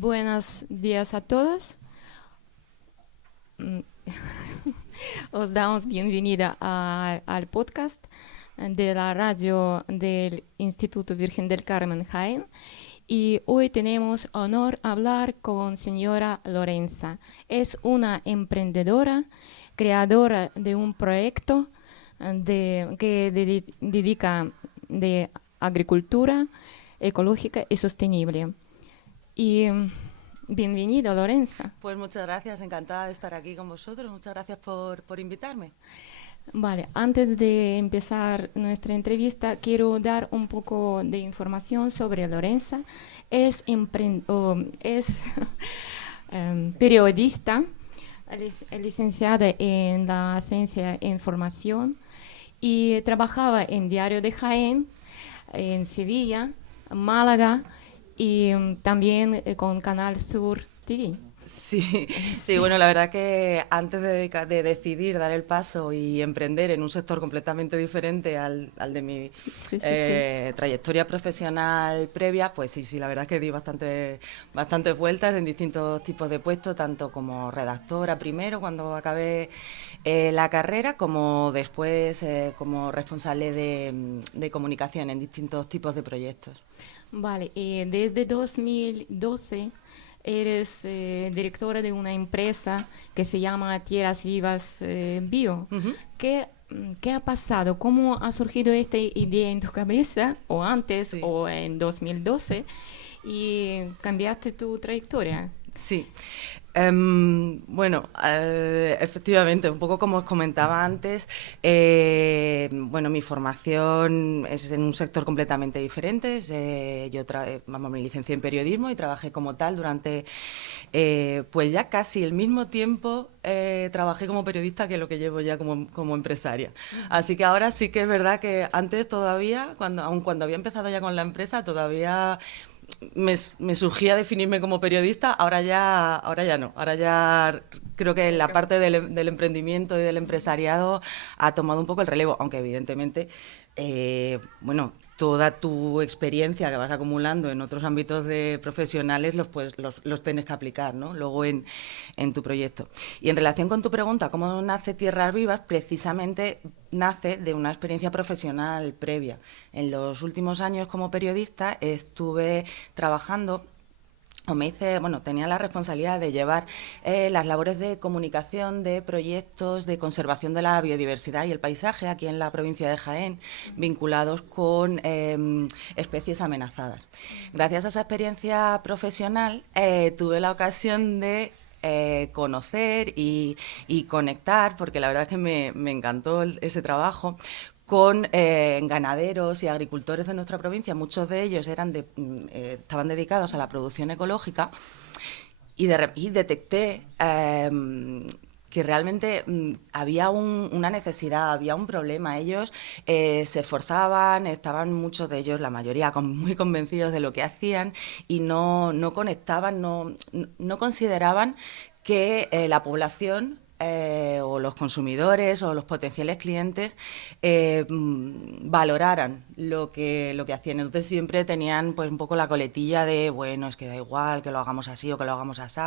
Buenos días a todos. Mm, Os damos bienvenida al podcast de la radio del Instituto Virgen del Carmen Jaén. Y hoy tenemos honor hablar con señora Lorenza. Es una emprendedora, creadora de un proyecto que dedica de agricultura ecológica y sostenible. Y bienvenida, Lorenza. Pues muchas gracias, encantada de estar aquí con vosotros. Muchas gracias por invitarme. Vale, antes de empezar nuestra entrevista, quiero dar un poco de información sobre Lorenza. Es periodista, licenciada en la ciencia e información y trabajaba en Diario de Jaén, en Sevilla, Málaga y también con Canal Sur TV. Sí, sí, Sí, bueno, la verdad que antes de decidir dar el paso y emprender en un sector completamente diferente al de mi sí, sí, sí. trayectoria profesional previa, pues sí, la verdad que di bastantes vueltas en distintos tipos de puestos, tanto como redactora primero cuando acabé la carrera, como después como responsable de comunicación en distintos tipos de proyectos. Vale, y desde 2012 eres directora de una empresa que se llama Tierras Vivas Bio. Ujú. ¿Qué ha pasado? ¿Cómo ha surgido esta idea en tu cabeza, o antes, Sí. o en 2012, y cambiaste tu trayectoria? Sí. Bueno, efectivamente, un poco como os comentaba antes, bueno, mi formación es en un sector completamente diferente. Me licencié en periodismo y trabajé como tal durante, pues ya casi el mismo tiempo trabajé como periodista que lo que llevo ya como empresaria. Así que ahora sí que es verdad que antes todavía, aun cuando había empezado ya con la empresa, todavía me surgía definirme como periodista, ahora ya no. Ahora ya creo que la parte del emprendimiento y del empresariado ha tomado un poco el relevo, aunque evidentemente, bueno, toda tu experiencia que vas acumulando en otros ámbitos profesionales los tienes que aplicar, ¿no? Luego en tu proyecto. Y en relación con tu pregunta, ¿cómo nace Tierras Vivas? Precisamente nace de una experiencia profesional previa. En los últimos años como periodista estuve trabajando tenía la responsabilidad de llevar las labores de comunicación de proyectos de conservación de la biodiversidad y el paisaje aquí en la provincia de Jaén, vinculados con especies amenazadas. Gracias a esa experiencia profesional tuve la ocasión de conocer y conectar, porque la verdad es que me encantó ese trabajo, con ganaderos y agricultores de nuestra provincia. Muchos de ellos estaban dedicados a la producción ecológica y detecté que realmente había una necesidad, había un problema. Ellos se esforzaban, estaban muchos de ellos, la mayoría, muy convencidos de lo que hacían y no conectaban, no consideraban que la población o los consumidores o los potenciales clientes valoraran lo que hacían. Entonces siempre tenían pues un poco la coletilla de, bueno, es que da igual que lo hagamos así o que lo hagamos así,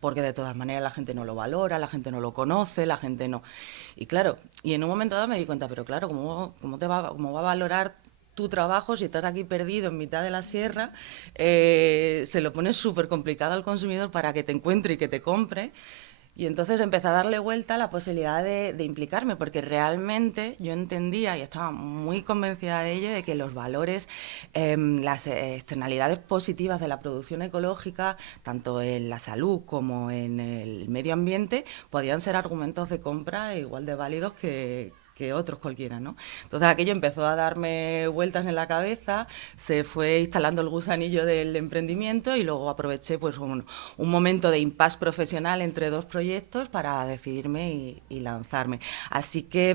porque de todas maneras la gente no lo valora, la gente no lo conoce, la gente no... Y claro, y en un momento dado me di cuenta, pero claro, ¿cómo va a valorar tu trabajo si estás aquí perdido en mitad de la sierra? Se lo pones súper complicado al consumidor para que te encuentre y que te compre. Y entonces empecé a darle vuelta a la posibilidad de implicarme, porque realmente yo entendía y estaba muy convencida de ello, de que los valores, las externalidades positivas de la producción ecológica, tanto en la salud como en el medio ambiente, podían ser argumentos de compra igual de válidos que otros cualquiera, ¿no? Entonces aquello empezó a darme vueltas en la cabeza, se fue instalando el gusanillo del emprendimiento y luego aproveché pues un momento de impasse profesional entre dos proyectos para decidirme y lanzarme. Así que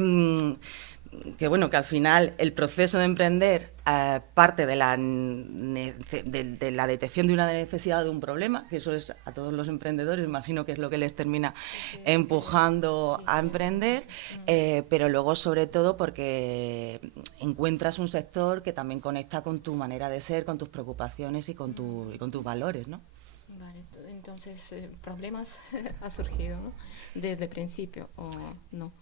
bueno, que al final el proceso de emprender parte de la detección de una necesidad, de un problema, que eso es a todos los emprendedores, imagino que es lo que les termina empujando a emprender, pero luego sobre todo porque encuentras un sector que también conecta con tu manera de ser, con tus preocupaciones y con tus valores, ¿no? Vale, entonces, ¿problemas ha surgido, ¿no? Desde el principio o no?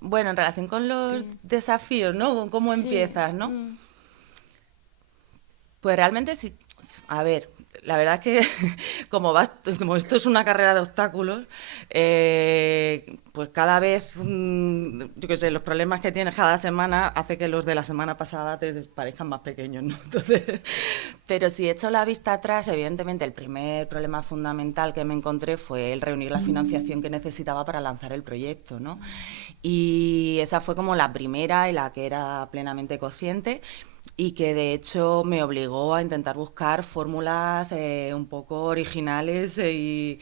Bueno, en relación con los ¿Qué? desafíos, ¿no? Con cómo Sí, empiezas, ¿no? Pues realmente sí, a ver, la verdad es que como esto es una carrera de obstáculos, pues cada vez, yo qué sé, los problemas que tienes cada semana hace que los de la semana pasada te parezcan más pequeños, ¿no? Entonces, pero si echo la vista atrás, evidentemente el primer problema fundamental que me encontré fue el reunir la financiación que necesitaba para lanzar el proyecto, ¿no? Y esa fue como la primera y la que era plenamente consciente y que de hecho me obligó a intentar buscar fórmulas un poco originales y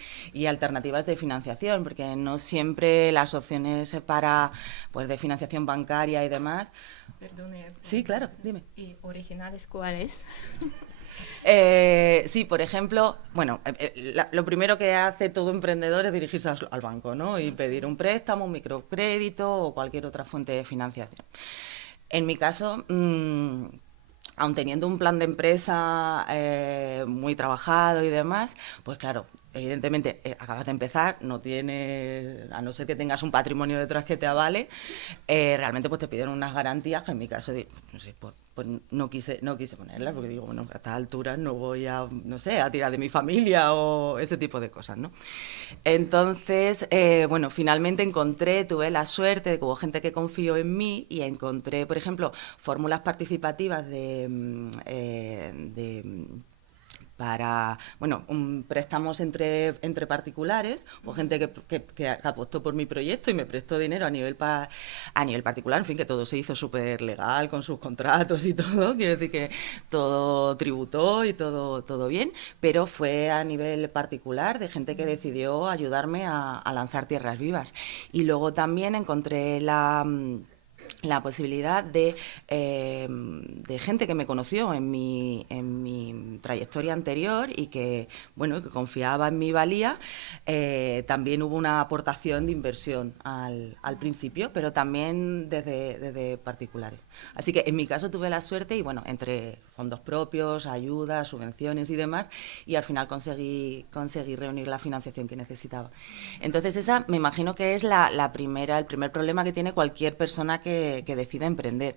alternativas de financiación, porque no siempre las opciones para pues de financiación bancaria y demás. Perdone. Sí, claro, dime. ¿Y originales cuáles? Sí, por ejemplo, bueno, lo primero que hace todo emprendedor es dirigirse al banco, ¿no? Y pedir Sí. un préstamo, un microcrédito o cualquier otra fuente de financiación. En mi caso, aun teniendo un plan de empresa muy trabajado y demás, pues claro, evidentemente acabas de empezar, no tienes, a no ser que tengas un patrimonio detrás que te avale, realmente pues te piden unas garantías que en mi caso, no sé, pues no quise ponerlas porque digo, bueno, a estas alturas no voy a, no sé, a tirar de mi familia o ese tipo de cosas, ¿no? Entonces, bueno, finalmente tuve la suerte de que hubo gente que confió en mí y encontré, por ejemplo, fórmulas participativas para, bueno, préstamos entre particulares o gente que apostó por mi proyecto y me prestó dinero a nivel particular, en fin, que todo se hizo súper legal con sus contratos y todo, quiero decir que todo tributó y todo bien, pero fue a nivel particular de gente que decidió ayudarme a lanzar Tierras Vivas. Y luego también encontré la posibilidad de gente que me conoció en mi trayectoria anterior y que, bueno, que confiaba en mi valía. También hubo una aportación de inversión al principio, pero también desde particulares. Así que en mi caso tuve la suerte y, bueno, entre fondos propios, ayudas, subvenciones y demás, y al final conseguí reunir la financiación que necesitaba. Entonces esa me imagino que es el primer problema que tiene cualquier persona que decida emprender.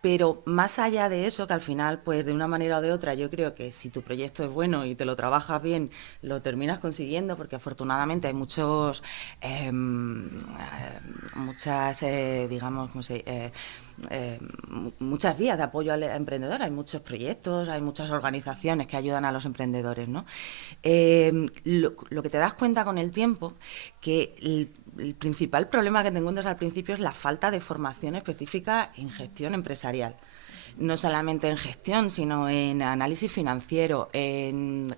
Pero más allá de eso, que al final, pues de una manera o de otra, yo creo que si tu proyecto es bueno y te lo trabajas bien, lo terminas consiguiendo, porque afortunadamente hay digamos, no sé, muchas vías de apoyo al emprendedor, hay muchos proyectos, hay muchas organizaciones que ayudan a los emprendedores, ¿no? Lo que te das cuenta con el tiempo, que el principal problema que te encuentras al principio es la falta de formación específica en gestión empresarial. No solamente en gestión, sino en análisis financiero, en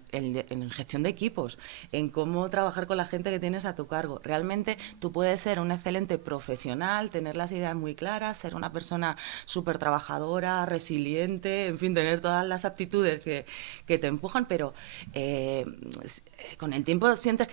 gestión de equipos, en cómo trabajar con la gente que tienes a tu cargo. Realmente tú puedes ser un excelente profesional, tener las ideas muy claras, ser una persona súper trabajadora, resiliente, en fin, tener todas las aptitudes que te empujan, pero con el tiempo sientes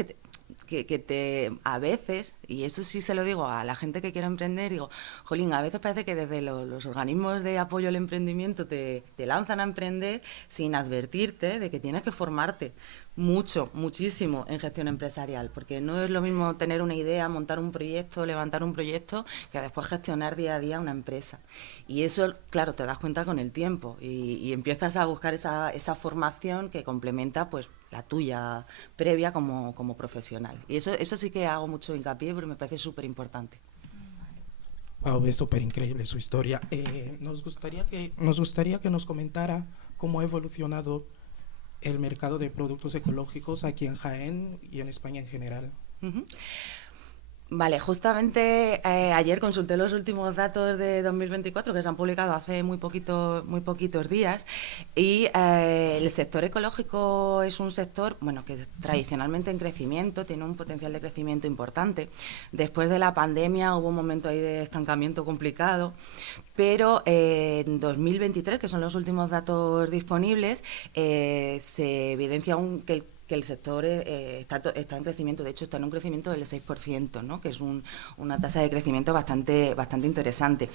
a veces, y eso sí se lo digo a la gente que quiere emprender, digo, jolín, a veces parece que desde los organismos de apoyo al emprendimiento te lanzan a emprender sin advertirte de que tienes que formarte muchísimo en gestión empresarial, porque no es lo mismo tener una idea, montar un proyecto, levantar un proyecto, que después gestionar día a día una empresa. Y eso, claro, te das cuenta con el tiempo y empiezas a buscar esa formación que complementa pues la tuya previa como profesional. Y eso sí que hago mucho hincapié porque me parece súper importante. Wow, es súper increíble su historia. Nos gustaría que nos comentara cómo ha evolucionado el mercado de productos ecológicos aquí en Jaén y en España en general. Uh-huh. Vale, justamente ayer consulté los últimos datos de 2024 que se han publicado hace muy poquitos días y el sector ecológico es un sector, bueno, que tradicionalmente en crecimiento, tiene un potencial de crecimiento importante. Después de la pandemia hubo un momento ahí de estancamiento complicado, pero en 2023, que son los últimos datos disponibles, se evidencia que el sector está en crecimiento, de hecho está en un crecimiento del 6%, ¿no? Que es una tasa de crecimiento bastante interesante.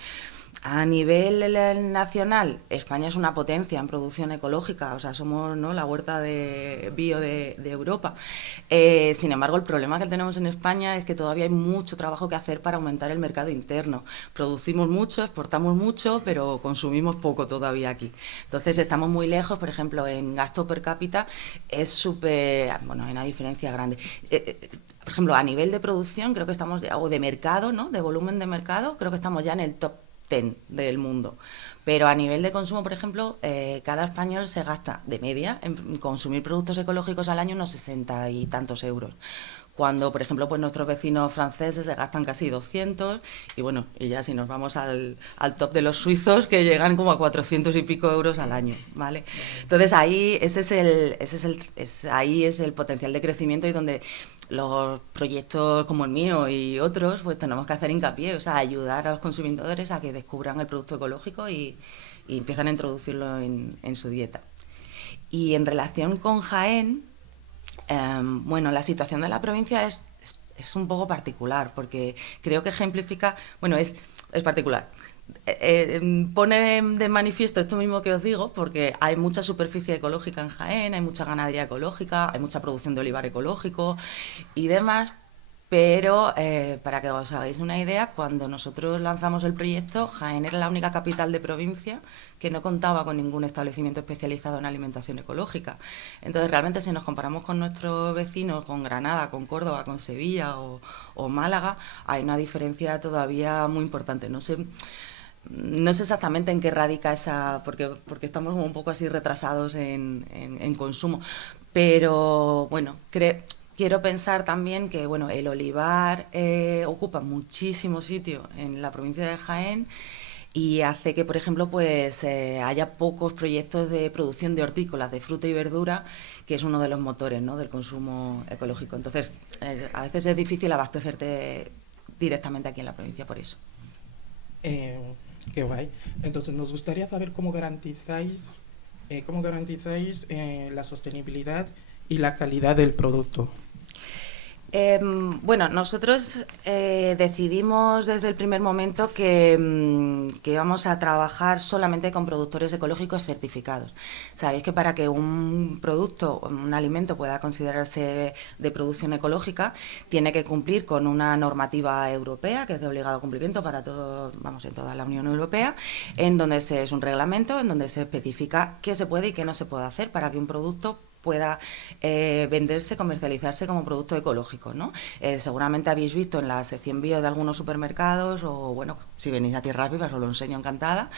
A nivel nacional, España es una potencia en producción ecológica, o sea, somos, ¿no?, la huerta de bio de Europa. Sin embargo, el problema que tenemos en España es que todavía hay mucho trabajo que hacer para aumentar el mercado interno. Producimos mucho, exportamos mucho, pero consumimos poco todavía aquí. Entonces, estamos muy lejos, por ejemplo, en gasto per cápita es súper, bueno, hay una diferencia grande. Por ejemplo, a nivel de producción, creo que estamos, o de mercado, ¿no?, de volumen de mercado, creo que estamos ya en el top 10 del mundo. Pero a nivel de consumo, por ejemplo, cada español se gasta de media en consumir productos ecológicos al año unos 60 y tantos euros. Cuando, por ejemplo, pues nuestros vecinos franceses se gastan casi 200 y bueno, y ya si nos vamos al top de los suizos, que llegan como a 400 y pico euros al año, ¿vale? Entonces ahí ahí es el potencial de crecimiento y donde los proyectos como el mío y otros, pues tenemos que hacer hincapié, o sea, ayudar a los consumidores a que descubran el producto ecológico y empiezan a introducirlo en su dieta. Y en relación con Jaén, bueno, la situación de la provincia es un poco particular, porque creo que ejemplifica, bueno, es particular. Pone de manifiesto esto mismo que os digo, porque hay mucha superficie ecológica en Jaén, hay mucha ganadería ecológica, hay mucha producción de olivar ecológico y demás, pero para que os hagáis una idea, cuando nosotros lanzamos el proyecto, Jaén era la única capital de provincia que no contaba con ningún establecimiento especializado en alimentación ecológica. Entonces, realmente, si nos comparamos con nuestros vecinos, con Granada, con Córdoba, con Sevilla o Málaga, hay una diferencia todavía muy importante. No sé exactamente en qué radica esa, porque estamos como un poco así retrasados en consumo, pero bueno, quiero pensar también que bueno, el olivar ocupa muchísimo sitio en la provincia de Jaén y hace que, por ejemplo, pues haya pocos proyectos de producción de hortícolas, de fruta y verdura, que es uno de los motores, ¿no?, del consumo ecológico. Entonces, a veces es difícil abastecerte directamente aquí en la provincia por eso. Qué guay. Entonces, nos gustaría saber cómo garantizáis la sostenibilidad y la calidad del producto. Bueno, nosotros decidimos desde el primer momento que íbamos a trabajar solamente con productores ecológicos certificados. Sabéis que para que un producto, un alimento pueda considerarse de producción ecológica, tiene que cumplir con una normativa europea, que es de obligado cumplimiento para todos, vamos, en toda la Unión Europea, en donde es un reglamento, en donde se especifica qué se puede y qué no se puede hacer para que un producto pueda venderse, comercializarse como producto ecológico, ¿no? Seguramente habéis visto en la sección bio de algunos supermercados, o bueno, si venís a Tierras Vivas os lo enseño encantada,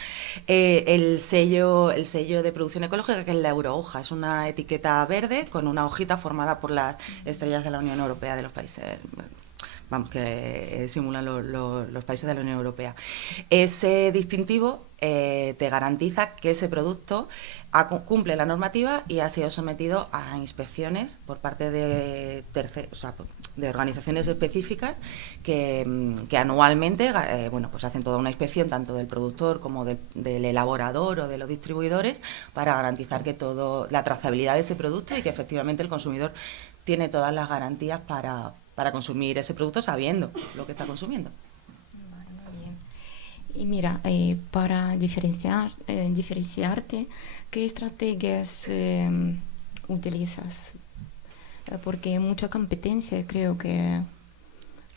el sello de producción ecológica, que es la eurohoja, es una etiqueta verde con una hojita formada por las estrellas de la Unión Europea de los países, vamos, que simulan los países de la Unión Europea. Ese distintivo te garantiza que ese producto cumple la normativa y ha sido sometido a inspecciones por parte de organizaciones específicas que anualmente bueno, pues hacen toda una inspección tanto del productor como del elaborador o de los distribuidores para garantizar que la trazabilidad de ese producto y que efectivamente el consumidor tiene todas las garantías para consumir ese producto sabiendo lo que está consumiendo. Vale, muy bien. Y mira, para diferenciarte, ¿qué estrategias utilizas? Porque hay mucha competencia, creo que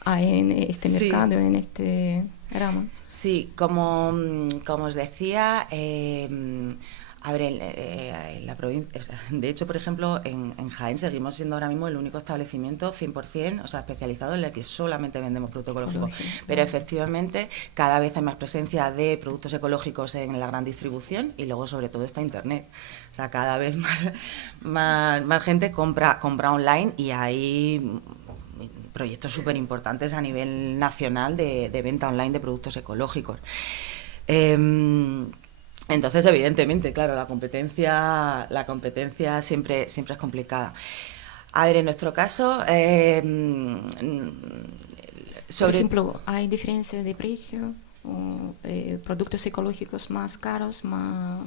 hay en este mercado, en este ramo. Sí, como os decía, a ver, en la provincia, o sea, de hecho, por ejemplo, en Jaén seguimos siendo ahora mismo el único establecimiento 100%, o sea, especializado en el que solamente vendemos producto ecológico. Pero efectivamente, cada vez hay más presencia de productos ecológicos en la gran distribución y luego, sobre todo, está Internet. O sea, cada vez más gente compra online y hay proyectos súper importantes a nivel nacional de venta online de productos ecológicos. Entonces, evidentemente, claro, la competencia siempre es complicada. A ver, en nuestro caso, Por ejemplo, ¿hay diferencia de precio? ¿O productos ecológicos más caros, más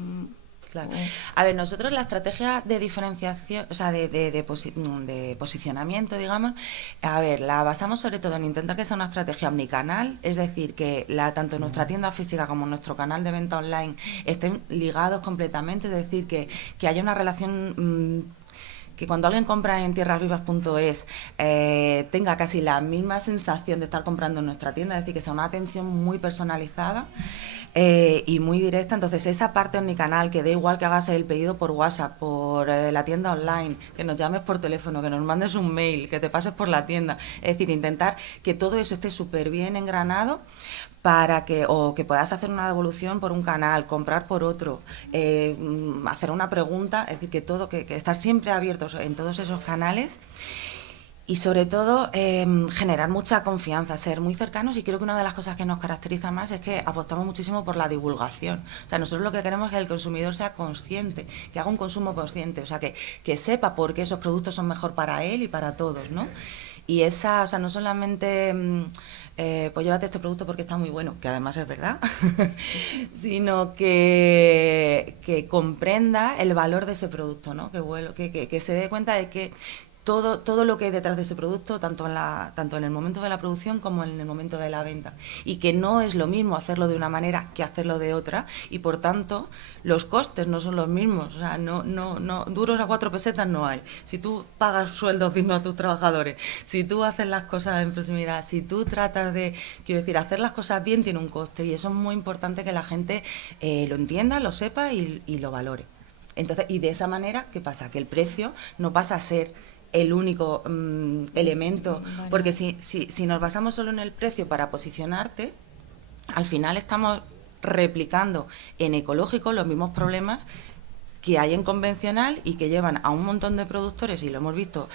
Claro. A ver, nosotros la estrategia de diferenciación, o sea, de posicionamiento, digamos, a ver, la basamos sobre todo en intentar que sea una estrategia omnicanal, es decir, que tanto nuestra tienda física como nuestro canal de venta online estén ligados completamente, es decir, que haya una relación... que cuando alguien compra en tierrasvivas.es tenga casi la misma sensación de estar comprando en nuestra tienda, es decir, que sea una atención muy personalizada y muy directa. Entonces, esa parte omnicanal, que da igual que hagas el pedido por WhatsApp, por la tienda online, que nos llames por teléfono, que nos mandes un mail, que te pases por la tienda, es decir, intentar que todo eso esté súper bien engranado para que puedas hacer una devolución por un canal, comprar por otro, hacer una pregunta, es decir, que estar siempre abiertos en todos esos canales y sobre todo generar mucha confianza, ser muy cercanos, y creo que una de las cosas que nos caracteriza más es que apostamos muchísimo por la divulgación. O sea, nosotros lo que queremos es que el consumidor sea consciente, que haga un consumo consciente, o sea, que sepa por qué esos productos son mejor para él y para todos, ¿no? Y esa, o sea, no solamente, pues llévate este producto porque está muy bueno, que además es verdad, sino que comprenda el valor de ese producto, ¿no? Que se dé cuenta de que todo lo que hay detrás de ese producto, tanto en el momento de la producción como en el momento de la venta, y que no es lo mismo hacerlo de una manera que hacerlo de otra, y por tanto los costes no son los mismos. O sea, no duros a 4 pesetas no hay. Si tú pagas sueldos dignos a tus trabajadores, si tú haces las cosas en proximidad, si tú tratas de, quiero decir, hacer las cosas bien, tiene un coste, y eso es muy importante que la gente lo entienda, lo sepa y lo valore. Entonces, y de esa manera, ¿qué pasa? Que el precio no pasa a ser el único elemento, porque si nos basamos solo en el precio para posicionarte, al final estamos replicando en ecológico los mismos problemas que hay en convencional y que llevan a un montón de productores, y lo hemos visto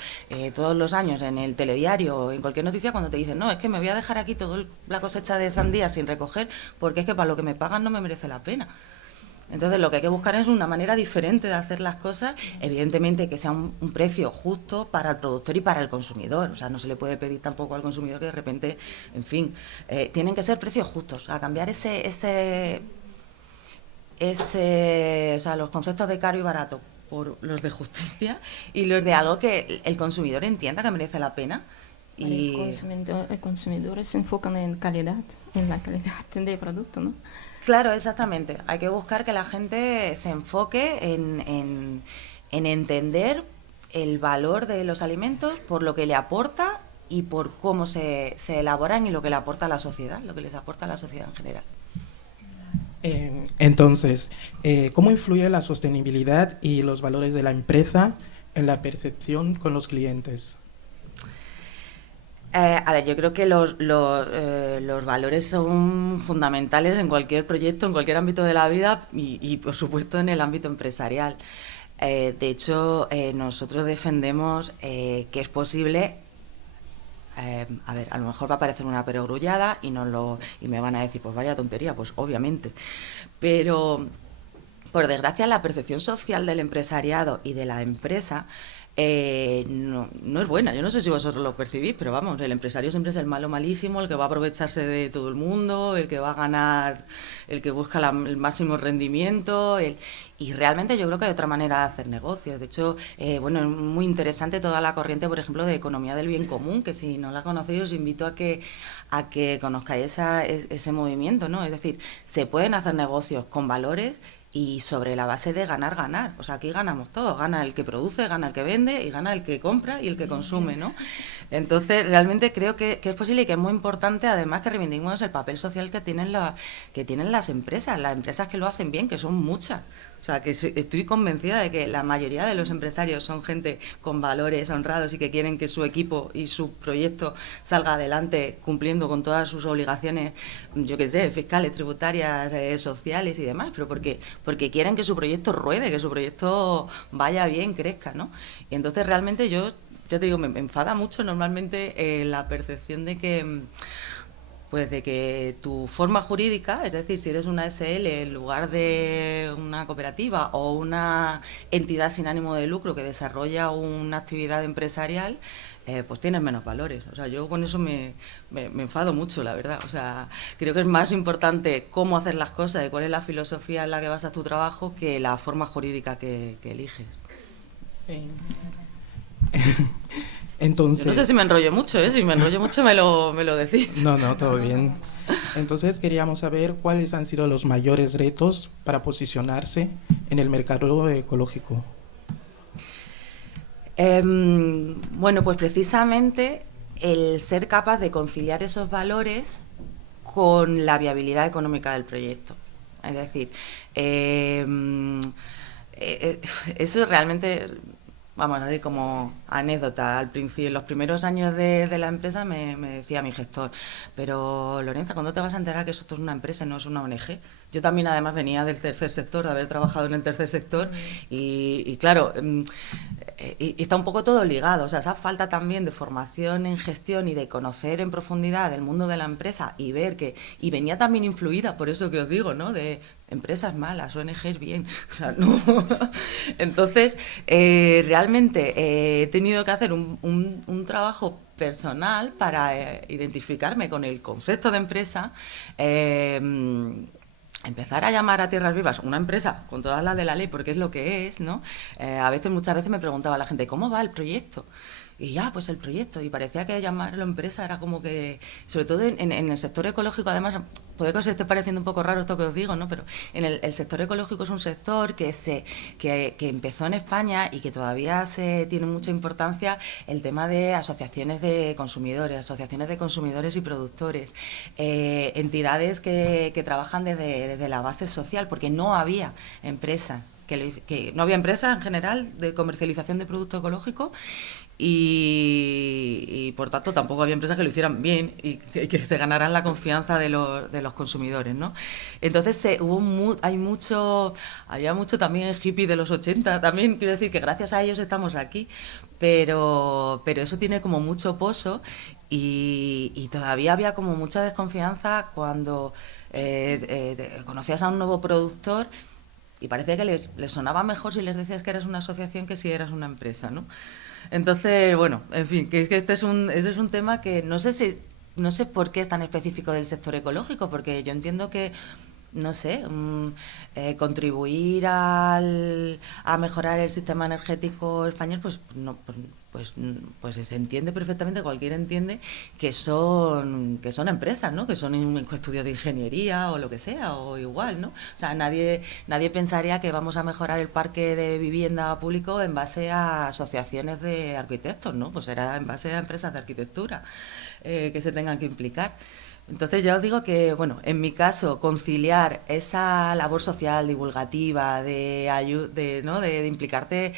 todos los años en el telediario o en cualquier noticia, cuando te dicen, no, es que me voy a dejar aquí toda la cosecha de sandía sin recoger porque es que para lo que me pagan no me merece la pena. Entonces, lo que hay que buscar es una manera diferente de hacer las cosas, evidentemente que sea un precio justo para el productor y para el consumidor. O sea, no se le puede pedir tampoco al consumidor que de repente, en fin, tienen que ser precios justos. A cambiar o sea, los conceptos de caro y barato por los de justicia y los de algo que el consumidor entienda que merece la pena. Y el consumidor se enfocan en la calidad del producto, ¿no? Claro, exactamente. Hay que buscar que la gente se enfoque en entender el valor de los alimentos por lo que le aporta y por cómo se elaboran y lo que le aporta a la sociedad, lo que les aporta a la sociedad en general. Entonces, ¿cómo influye la sostenibilidad y los valores de la empresa en la percepción con los clientes? A ver, yo creo que los valores son fundamentales en cualquier proyecto, en cualquier ámbito de la vida y por supuesto en el ámbito empresarial. De hecho, nosotros defendemos que es posible, a ver, a lo mejor va a parecer una perogrullada y me van a decir, pues vaya tontería, pues obviamente, pero por desgracia la percepción social del empresariado y de la empresa no es buena. Yo no sé si vosotros lo percibís, pero vamos, el empresario siempre es el malo malísimo, el que va a aprovecharse de todo el mundo, el que va a ganar, el que busca el máximo rendimiento, y realmente yo creo que hay otra manera de hacer negocios. De hecho, bueno, es muy interesante toda la corriente, por ejemplo, de economía del bien común, que si no la conocéis os invito a que conozcáis ese movimiento, ¿no? Es decir, se pueden hacer negocios con valores y sobre la base de ganar. O sea, aquí ganamos todos. Gana el que produce, gana el que vende y gana el que compra y el que consume, ¿no? Entonces, realmente creo que es posible y que es muy importante, además, que reivindiquemos el papel social que tienen las empresas que lo hacen bien, que son muchas. O sea, que estoy convencida de que la mayoría de los empresarios son gente con valores honrados y que quieren que su equipo y su proyecto salga adelante cumpliendo con todas sus obligaciones, yo qué sé, fiscales, tributarias, sociales y demás, pero porque quieren que su proyecto ruede, que su proyecto vaya bien, crezca, ¿no? Y entonces realmente ya te digo, me enfada mucho normalmente la percepción de que Pues de que tu forma jurídica, es decir, si eres una SL en lugar de una cooperativa o una entidad sin ánimo de lucro que desarrolla una actividad empresarial, pues tienes menos valores. O sea, yo con eso me enfado mucho, la verdad. O sea, creo que es más importante cómo hacer las cosas y cuál es la filosofía en la que basas tu trabajo que la forma jurídica que eliges. Sí. Entonces, yo no sé si me enrollo mucho, ¿eh? Si me enrollo mucho me lo decís. No, todo bien. Entonces queríamos saber cuáles han sido los mayores retos para posicionarse en el mercado ecológico. Bueno, pues precisamente el ser capaz de conciliar esos valores con la viabilidad económica del proyecto. Es decir, eso realmente, vamos, así como anécdota, al principio, en los primeros años de la empresa me decía mi gestor, pero Lorenza, ¿cuándo te vas a enterar que esto es una empresa y no es una ONG? Yo también además venía del tercer sector, de haber trabajado en el tercer sector y claro, y está un poco todo ligado, o sea, esa falta también de formación en gestión y de conocer en profundidad el mundo de la empresa y ver que, y venía también influida por eso que os digo, ¿no? De empresas malas, ONGs bien, o sea, no. Entonces, realmente he tenido que hacer un trabajo personal para identificarme con el concepto de empresa, empezar a llamar a Tierras Vivas una empresa con todas las de la ley, porque es lo que es, ¿no? Muchas veces me preguntaba la gente, ¿cómo va el proyecto? Y ya, pues el proyecto, y parecía que llamarlo empresa era como que, sobre todo en el sector ecológico, además, puede que os esté pareciendo un poco raro esto que os digo, ¿no? Pero en el sector ecológico es un sector que empezó en España y que todavía tiene mucha importancia el tema de asociaciones de consumidores y productores, entidades que trabajan desde la base social, porque no había empresa, que no había empresa en general de comercialización de producto ecológico. Y por tanto tampoco había empresas que lo hicieran bien y que se ganaran la confianza de los consumidores, ¿no? Entonces había mucho también hippie de los 80, también quiero decir que gracias a ellos estamos aquí, pero eso tiene como mucho pozo y todavía había como mucha desconfianza cuando conocías a un nuevo productor y parecía que les sonaba mejor si les decías que eras una asociación que si eras una empresa, ¿no? Entonces, bueno, en fin, que ese es un tema que no sé por qué es tan específico del sector ecológico, porque yo entiendo que, no sé, contribuir a mejorar el sistema energético español, pues se entiende perfectamente, cualquiera entiende que son empresas, ¿no? Que son estudios de ingeniería o lo que sea, o igual, ¿no? O sea, nadie pensaría que vamos a mejorar el parque de vivienda público en base a asociaciones de arquitectos, ¿no? Pues será en base a empresas de arquitectura que se tengan que implicar. Entonces ya os digo que, bueno, en mi caso, conciliar esa labor social, divulgativa, de implicarte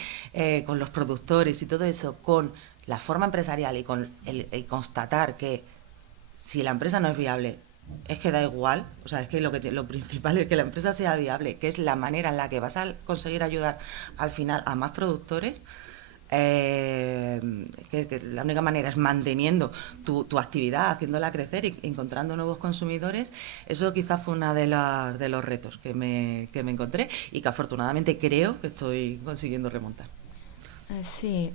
con los productores y todo eso, con la forma empresarial y con el constatar que si la empresa no es viable, es que da igual, o sea, es que lo principal es que la empresa sea viable, que es la manera en la que vas a conseguir ayudar al final a más productores. Que la única manera es manteniendo tu actividad, haciéndola crecer y encontrando nuevos consumidores. Eso quizás fue uno de los retos que me encontré y que afortunadamente creo que estoy consiguiendo remontar. Sí,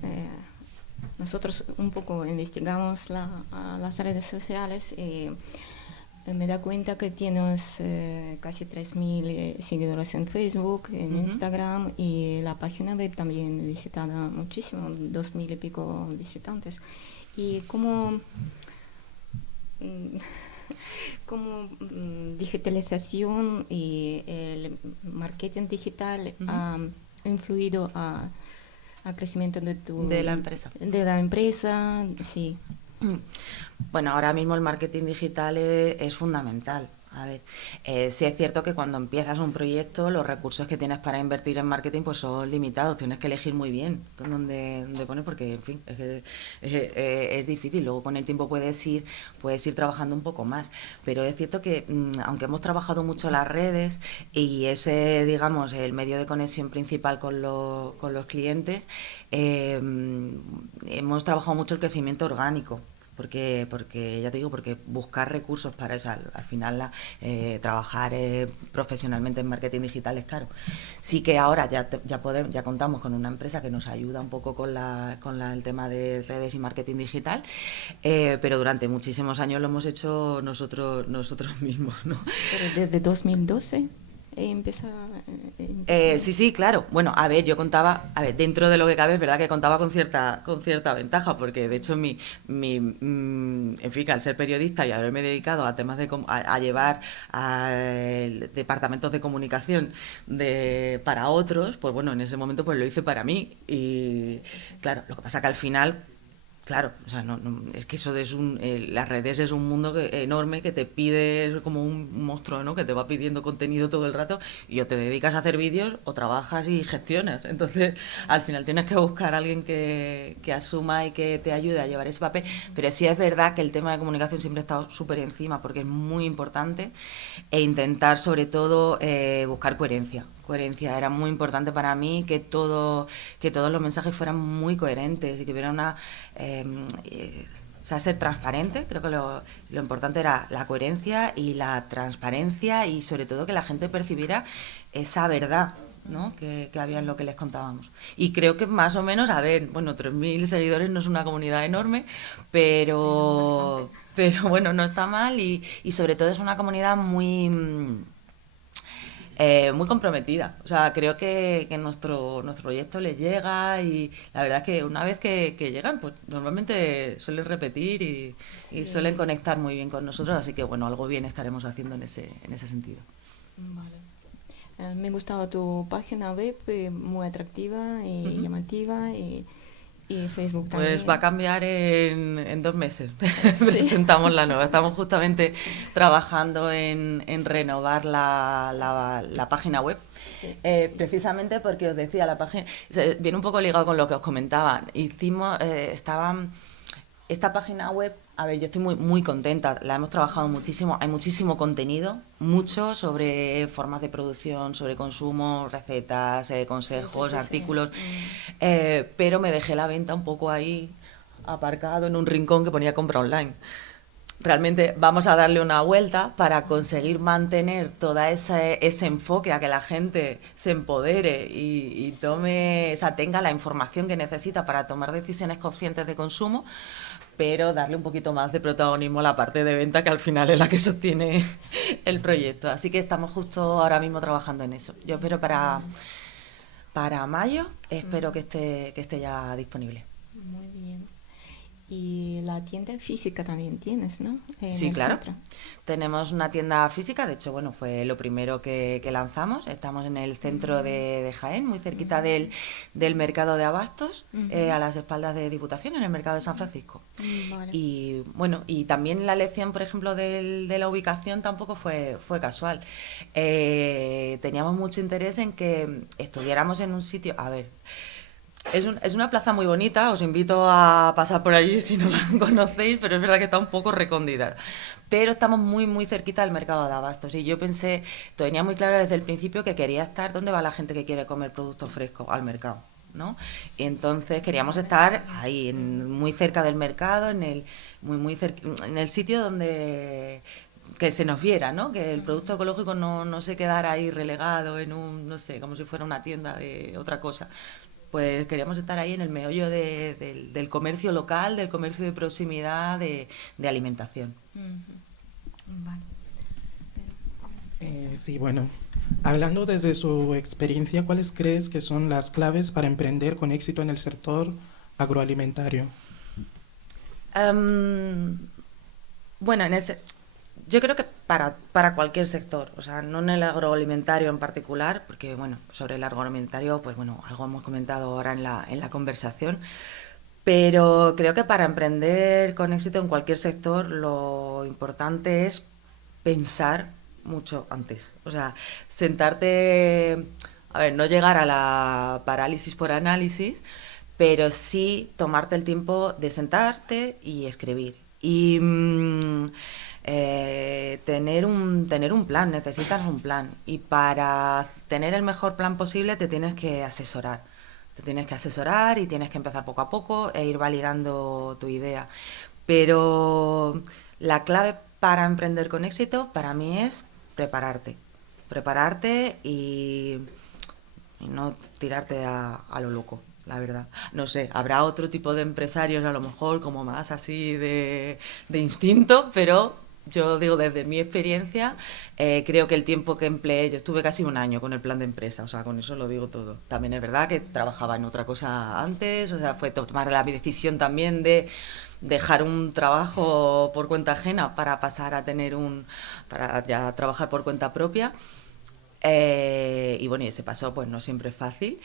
nosotros un poco investigamos las redes sociales y me da cuenta que tienes casi 3.000 seguidores en Facebook, en Instagram, y la página web también visitada muchísimo, 2.000 y pico visitantes. Y como digitalización y el marketing digital ha influido al crecimiento de la empresa, sí. Bueno, ahora mismo el marketing digital es fundamental. A ver, sí es cierto que cuando empiezas un proyecto los recursos que tienes para invertir en marketing pues son limitados, tienes que elegir muy bien dónde poner porque, en fin, es difícil. Luego con el tiempo puedes ir trabajando un poco más, pero es cierto que aunque hemos trabajado mucho las redes y ese, digamos, el medio de conexión principal con los clientes, hemos trabajado mucho el crecimiento orgánico. porque ya te digo, porque buscar recursos para eso, al final trabajar profesionalmente en marketing digital es caro. Sí que ahora ya contamos con una empresa que nos ayuda un poco con el tema de redes y marketing digital, pero durante muchísimos años lo hemos hecho nosotros mismos, ¿no? Pero desde 2012 empieza. Sí, claro. Bueno, a ver, dentro de lo que cabe es verdad que contaba con cierta ventaja, porque de hecho en fin, al ser periodista y haberme dedicado a temas a llevar a departamentos de comunicación para otros, pues bueno, en ese momento pues lo hice para mí. Y claro, lo que pasa que al final, claro, o sea, es que eso las redes es un mundo enorme que te pide, es como un monstruo, ¿no? Que te va pidiendo contenido todo el rato y o te dedicas a hacer vídeos o trabajas y gestionas. Entonces, al final tienes que buscar a alguien que asuma y que te ayude a llevar ese papel. Pero sí es verdad que el tema de comunicación siempre ha estado súper encima porque es muy importante e intentar sobre todo buscar coherencia. Era muy importante para mí que todos los mensajes fueran muy coherentes y que hubiera o sea, ser transparente. Creo que lo importante era la coherencia y la transparencia y sobre todo que la gente percibiera esa verdad, ¿no? que había en lo que les contábamos. Y creo que más o menos, a ver, bueno, 3.000 seguidores no es una comunidad enorme, pero bueno, no está mal y sobre todo es una comunidad muy comprometida. O sea, creo que nuestro proyecto les llega y la verdad es que una vez que llegan, pues normalmente suelen repetir y suelen conectar muy bien con nosotros, así que bueno, algo bien estaremos haciendo en ese sentido. Vale. Me gustaba tu página web, muy atractiva y llamativa y Facebook también. Pues va a cambiar en 2 meses. Presentamos la nueva. Estamos justamente trabajando en renovar la página web. Sí. Precisamente porque os decía, la página viene un poco ligado con lo que os comentaba. Esta página web, a ver, yo estoy muy contenta, la hemos trabajado muchísimo, hay muchísimo contenido, mucho sobre formas de producción, sobre consumo, recetas, consejos, artículos, pero me dejé la venta un poco ahí aparcado en un rincón que ponía compra online. Realmente vamos a darle una vuelta para conseguir mantener todo ese enfoque a que la gente se empodere y tome, o sea, tenga la información que necesita para tomar decisiones conscientes de consumo, pero darle un poquito más de protagonismo a la parte de venta, que al final es la que sostiene el proyecto. Así que estamos justo ahora mismo trabajando en eso. Yo espero para mayo, espero que esté ya disponible. Muy bien. Y la tienda física también tienes, ¿no? Sí, claro. Tenemos una tienda física, de hecho, bueno, fue lo primero que lanzamos. Estamos en el centro de Jaén, muy cerquita del mercado de abastos, a las espaldas de Diputación, en el mercado de San Francisco. Vale. Y bueno, y también la elección, por ejemplo, de la ubicación tampoco fue casual. Teníamos mucho interés en que estuviéramos en un sitio, a ver, es una plaza muy bonita, os invito a pasar por allí si no la conocéis, pero es verdad que está un poco recóndita. Pero estamos muy cerquita del mercado de abastos y yo tenía muy claro desde el principio que quería estar donde va la gente que quiere comer productos frescos, al mercado, ¿no? Y entonces queríamos estar ahí, muy cerca del mercado, en el sitio donde que se nos viera, ¿no? Que el producto ecológico no se quedara ahí relegado en no sé, como si fuera una tienda de otra cosa. Pues queríamos estar ahí en el meollo del comercio local, del comercio de proximidad, de alimentación. Vale. Sí, bueno, hablando desde su experiencia, ¿cuáles crees que son las claves para emprender con éxito en el sector agroalimentario? Bueno, yo creo que para cualquier sector, o sea, no en el agroalimentario en particular, porque bueno, sobre el agroalimentario, pues bueno, algo hemos comentado ahora en la conversación, pero creo que para emprender con éxito en cualquier sector lo importante es pensar mucho antes, o sea, sentarte, a ver, no llegar a la parálisis por análisis, pero sí tomarte el tiempo de sentarte y escribir. Y tener un plan, necesitas un plan. Y para tener el mejor plan posible te tienes que asesorar. Te tienes que asesorar y tienes que empezar poco a poco e ir validando tu idea. Pero la clave para emprender con éxito para mí es prepararte y no tirarte a lo loco, la verdad. No sé, habrá otro tipo de empresarios a lo mejor como más así de instinto, pero yo digo desde mi experiencia, creo que el tiempo que empleé, yo estuve casi un año con el plan de empresa, o sea, con eso lo digo todo. También es verdad que trabajaba en otra cosa antes, o sea, fue tomar la decisión también de dejar un trabajo por cuenta ajena para pasar a tener para ya trabajar por cuenta propia. Y bueno, y ese paso pues no siempre es fácil,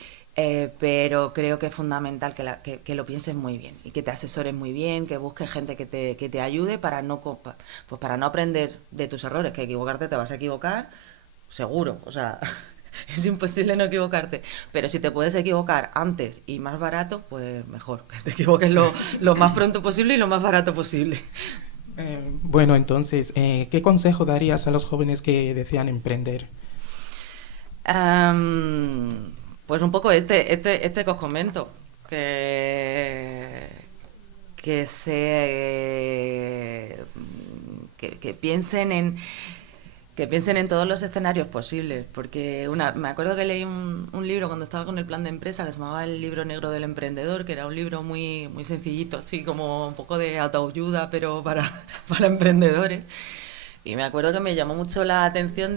pero creo que es fundamental que lo pienses muy bien y que te asesores muy bien, que busques gente que te ayude para no aprender de tus errores, que equivocarte te vas a equivocar, seguro, o sea, es imposible no equivocarte, pero si te puedes equivocar antes y más barato, pues mejor, que te equivoques lo más pronto posible y lo más barato posible. Bueno, entonces, ¿qué consejo darías a los jóvenes que desean emprender? Pues un poco este que os comento, que, que se que piensen en todos los escenarios posibles, porque me acuerdo que leí un libro cuando estaba con el plan de empresa que se llamaba El libro negro del emprendedor, que era un libro muy, muy sencillito, así como un poco de autoayuda, pero para emprendedores. Y me acuerdo que me llamó mucho la atención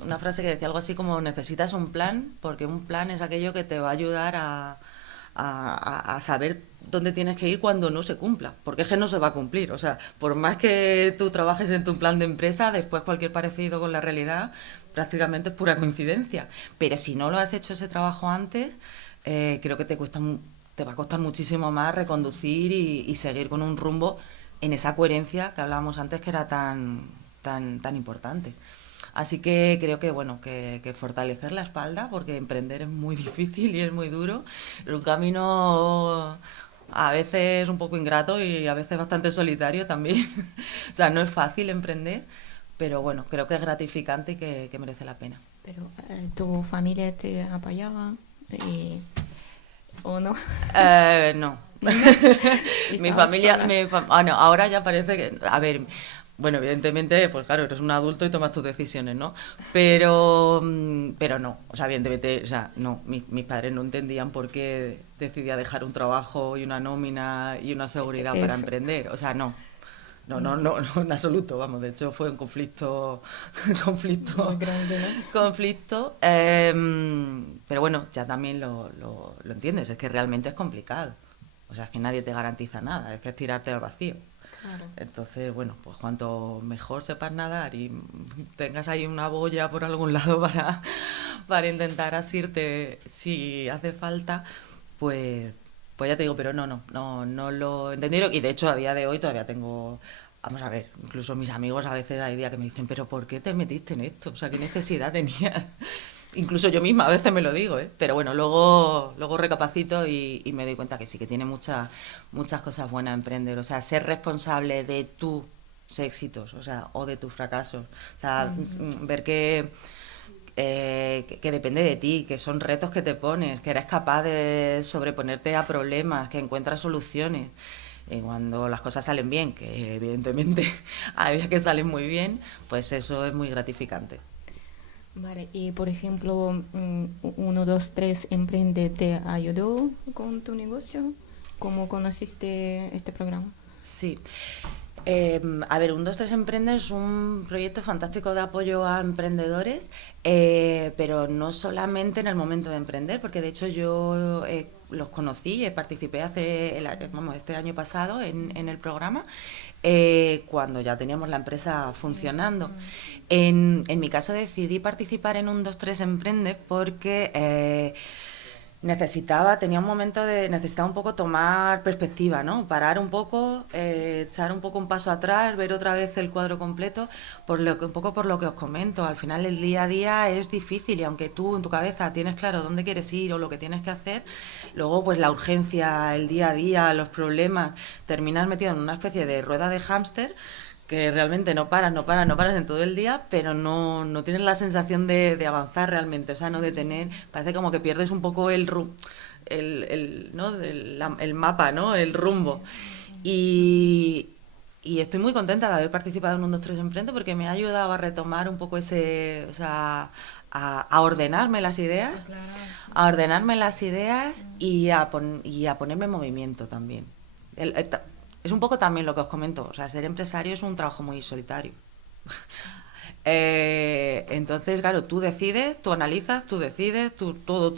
una frase que decía algo así como necesitas un plan, porque un plan es aquello que te va a ayudar a saber dónde tienes que ir cuando no se cumpla, porque es que no se va a cumplir. O sea, por más que tú trabajes en tu plan de empresa, después cualquier parecido con la realidad prácticamente es pura coincidencia. Pero si no lo has hecho ese trabajo antes, creo que te va a costar muchísimo más reconducir y seguir con un rumbo en esa coherencia que hablábamos antes que era tan importante. Así que creo que bueno, que fortalecer la espalda, porque emprender es muy difícil y es muy duro. Es un camino a veces un poco ingrato y a veces bastante solitario también. O sea, no es fácil emprender, pero bueno, creo que es gratificante y que merece la pena. Pero ¿tu familia te apoyaba o no? No. Mi ¿Estabas familia, sola? no, ahora ya parece que, a ver, bueno, evidentemente, pues claro, eres un adulto y tomas tus decisiones, ¿no? Pero no, o sea, evidentemente, o sea, no, mis padres no entendían por qué decidía dejar un trabajo y una nómina y una seguridad para Eso. emprender, o sea, no. No, no, No, no, no, en absoluto, vamos, de hecho fue un conflicto, muy grande, ¿no? conflicto, pero bueno, ya también lo entiendes, es que realmente es complicado, o sea, es que nadie te garantiza nada, es que es tirarte al vacío. Claro. Entonces, bueno, pues cuanto mejor sepas nadar y tengas ahí una boya por algún lado para intentar asirte si hace falta, pues, pues ya te digo, pero no lo entendieron. Y de hecho, a día de hoy todavía tengo, vamos a ver, incluso mis amigos a veces hay días que me dicen, pero ¿por qué te metiste en esto? O sea, ¿qué necesidad tenías? Incluso yo misma a veces me lo digo, ¿eh? Pero bueno, luego recapacito y me doy cuenta que sí, que tiene muchas cosas buenas emprender. O sea, ser responsable de tus éxitos, o sea, o de tus fracasos. O sea, ver que depende de ti, que son retos que te pones, que eres capaz de sobreponerte a problemas, que encuentras soluciones. Y cuando las cosas salen bien, que evidentemente hay días que salen muy bien, pues eso es muy gratificante. Vale, y por ejemplo, 1, 2, 3 Emprende te ayudó con tu negocio. ¿Cómo conociste este programa? Sí. A ver, 1, 2, 3 Emprende es un proyecto fantástico de apoyo a emprendedores, pero no solamente en el momento de emprender, porque de hecho yo los conocí, participé este año pasado en el programa, cuando ya teníamos la empresa Sí. funcionando. En mi caso decidí participar en 1, 2, 3 Emprende porque tenía un momento necesitaba un poco tomar perspectiva, ¿no? Parar un poco, echar un poco un paso atrás, ver otra vez el cuadro completo, un poco por lo que os comento. Al final el día a día es difícil y aunque tú en tu cabeza tienes claro dónde quieres ir o lo que tienes que hacer, luego pues la urgencia, el día a día, los problemas, terminas metido en una especie de rueda de hámster que realmente no paras en todo el día, pero no tienes la sensación de avanzar realmente, o sea, no de tener, parece como que pierdes un poco ¿no? el mapa, ¿no? El rumbo. Y estoy muy contenta de haber participado en 1, 2, 3 Emprende porque me ha ayudado a retomar un poco ese, o sea, a ordenarme las ideas, a ordenarme las ideas y a ponerme en movimiento también. Es un poco también lo que os comento, o sea, ser empresario es un trabajo muy solitario. Entonces, claro, tú decides, tú analizas, tú decides, todo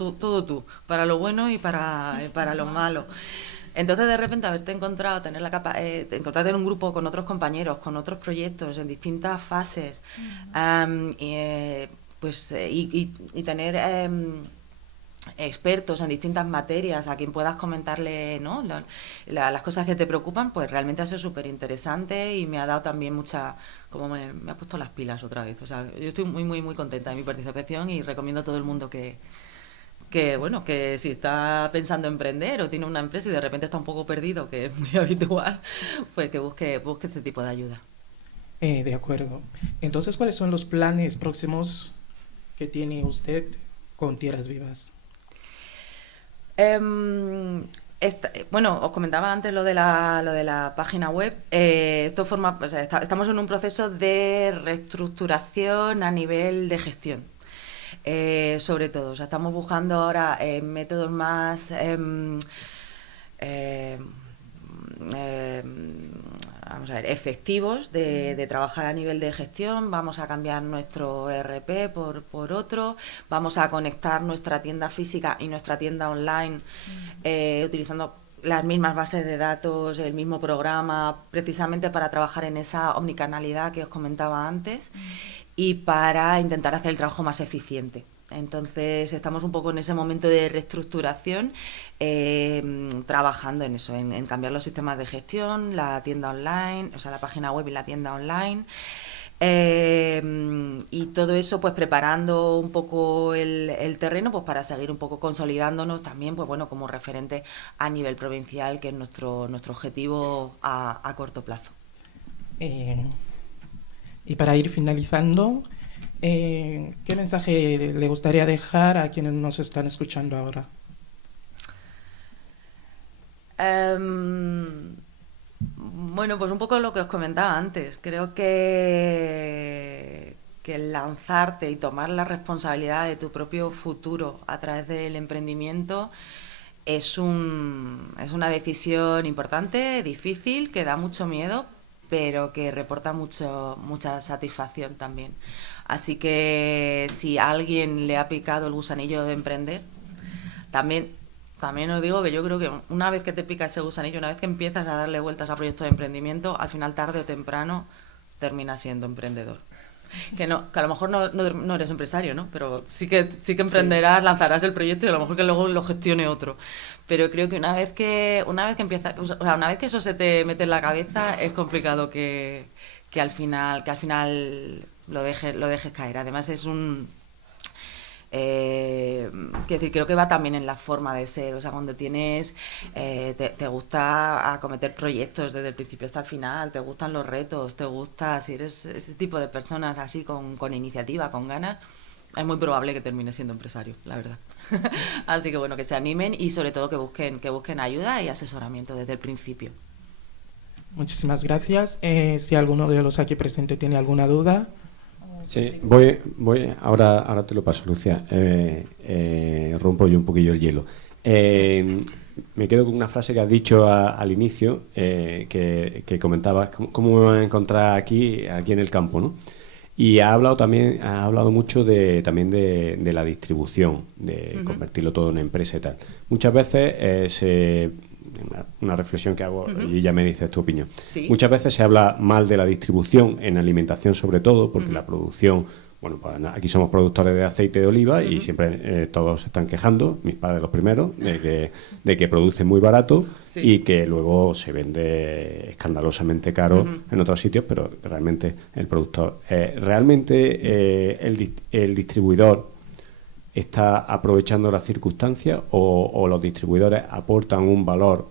tú, para lo bueno y para lo malo. Entonces, de repente, haberte encontrado, encontrarte en un grupo con otros compañeros, con otros proyectos en distintas fases, y tener expertos en distintas materias a quien puedas comentarle, ¿no?, las cosas que te preocupan, pues realmente ha sido súper interesante y me ha dado también como me ha puesto las pilas otra vez. O sea, yo estoy muy, muy, muy contenta de mi participación y recomiendo a todo el mundo que si está pensando en emprender o tiene una empresa y de repente está un poco perdido, que es muy habitual, pues que busque este tipo de ayuda. De acuerdo. Entonces, ¿cuáles son los planes próximos que tiene usted con Tierras Vivas? Bueno, os comentaba antes lo de la página web. Esto estamos en un proceso de reestructuración a nivel de gestión. Sobre todo, o sea, estamos buscando ahora métodos más vamos a ver, efectivos de trabajar a nivel de gestión. Vamos a cambiar nuestro ERP por otro, vamos a conectar nuestra tienda física y nuestra tienda online utilizando las mismas bases de datos, el mismo programa, precisamente para trabajar en esa omnicanalidad que os comentaba antes y para intentar hacer el trabajo más eficiente. Entonces estamos un poco en ese momento de reestructuración, trabajando en eso, en cambiar los sistemas de gestión, la tienda online, o sea, la página web y la tienda online. Y todo eso pues preparando un poco el terreno pues para seguir un poco consolidándonos también pues bueno como referente a nivel provincial, que es nuestro objetivo a corto plazo. Y para ir finalizando, ¿qué mensaje le gustaría dejar a quienes nos están escuchando ahora? Bueno, pues un poco lo que os comentaba antes. Creo que lanzarte y tomar la responsabilidad de tu propio futuro a través del emprendimiento es una decisión importante, difícil, que da mucho miedo, pero que reporta mucha satisfacción también. Así que si a alguien le ha picado el gusanillo de emprender, también os digo que yo creo que una vez que te pica ese gusanillo, una vez que empiezas a darle vueltas a proyectos de emprendimiento, al final, tarde o temprano, terminas siendo emprendedor. Que a lo mejor no eres empresario, ¿no? Pero sí que emprenderás, lanzarás el proyecto y a lo mejor que luego lo gestione otro. Pero creo que una vez que empiezas, o sea, una vez que eso se te mete en la cabeza, es complicado que al final lo dejes caer. Además es creo que va también en la forma de ser, o sea, cuando tienes te gusta acometer proyectos desde el principio hasta el final, te gustan los retos, te gusta, si eres ese tipo de personas así con iniciativa, con ganas, es muy probable que termines siendo empresario, la verdad. Así que bueno, que se animen y sobre todo que busquen ayuda y asesoramiento desde el principio. Muchísimas gracias. Si alguno de los aquí presentes tiene alguna duda. Sí, voy ahora te lo paso, Lucía. Rompo yo un poquillo el hielo. Me quedo con una frase que has dicho al inicio, que comentabas cómo me voy a encontrar aquí en el campo, ¿no? Y has hablado mucho también de la distribución, de convertirlo todo en una empresa y tal. Muchas veces una reflexión que hago y ya me dices tu opinión. ¿Sí? Muchas veces se habla mal de la distribución en alimentación, sobre todo porque la producción, bueno, pues aquí somos productores de aceite de oliva y siempre todos se están quejando, mis padres los primeros, de que producen muy barato y que luego se vende escandalosamente caro en otros sitios, pero realmente el productor, realmente el distribuidor está aprovechando las circunstancias o los distribuidores aportan un valor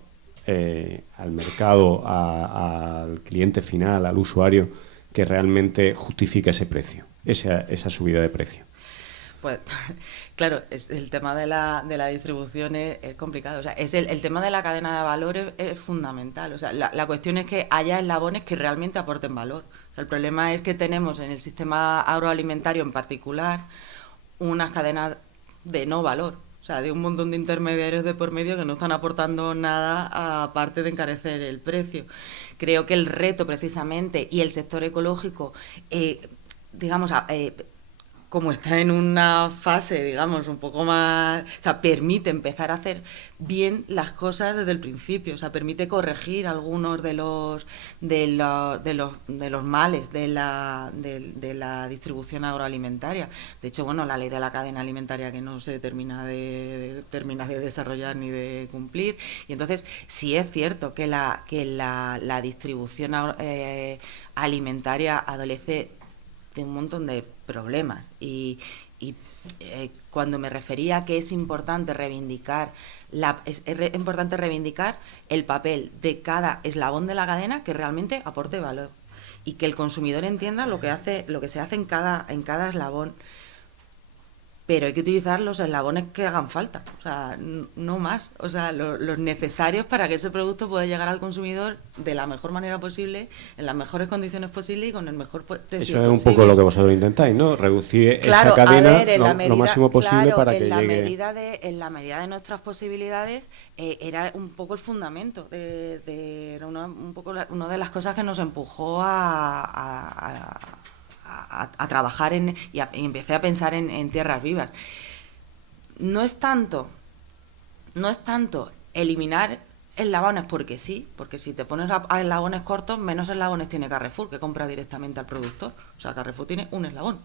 al mercado, al cliente final, al usuario, que realmente justifica ese precio, esa subida de precio. Pues claro, el tema de la distribución es complicado. O sea, el tema de la cadena de valor es fundamental. O sea, la cuestión es que haya eslabones que realmente aporten valor. O sea, el problema es que tenemos en el sistema agroalimentario en particular unas cadenas de no valor. O sea, de un montón de intermediarios de por medio que no están aportando nada aparte de encarecer el precio. Creo que el reto precisamente y el sector ecológico, digamos, como está en una fase, digamos, un poco más... O sea, permite empezar a hacer bien las cosas desde el principio. O sea, permite corregir algunos de los males de la distribución agroalimentaria. De hecho, bueno, la ley de la cadena alimentaria que no se termina de desarrollar ni de cumplir. Y entonces, sí es cierto que la distribución alimentaria adolece de un montón de problemas y cuando me refería a que es importante reivindicar es importante reivindicar el papel de cada eslabón de la cadena que realmente aporte valor y que el consumidor entienda lo que se hace en cada eslabón. Pero hay que utilizar los eslabones que hagan falta, o sea, no más, o sea, los necesarios para que ese producto pueda llegar al consumidor de la mejor manera posible, en las mejores condiciones posibles y con el mejor precio posible. Eso es un poco lo que vosotros intentáis, ¿no? Reducir esa cadena lo máximo posible para que llegue... En la medida de nuestras posibilidades, era un poco el fundamento, era una de las cosas que nos empujó a trabajar y empecé a pensar en tierras vivas. No es tanto eliminar eslabones porque sí, porque si te pones a eslabones cortos, menos eslabones tiene Carrefour, que compra directamente al productor. O sea, Carrefour tiene un eslabón.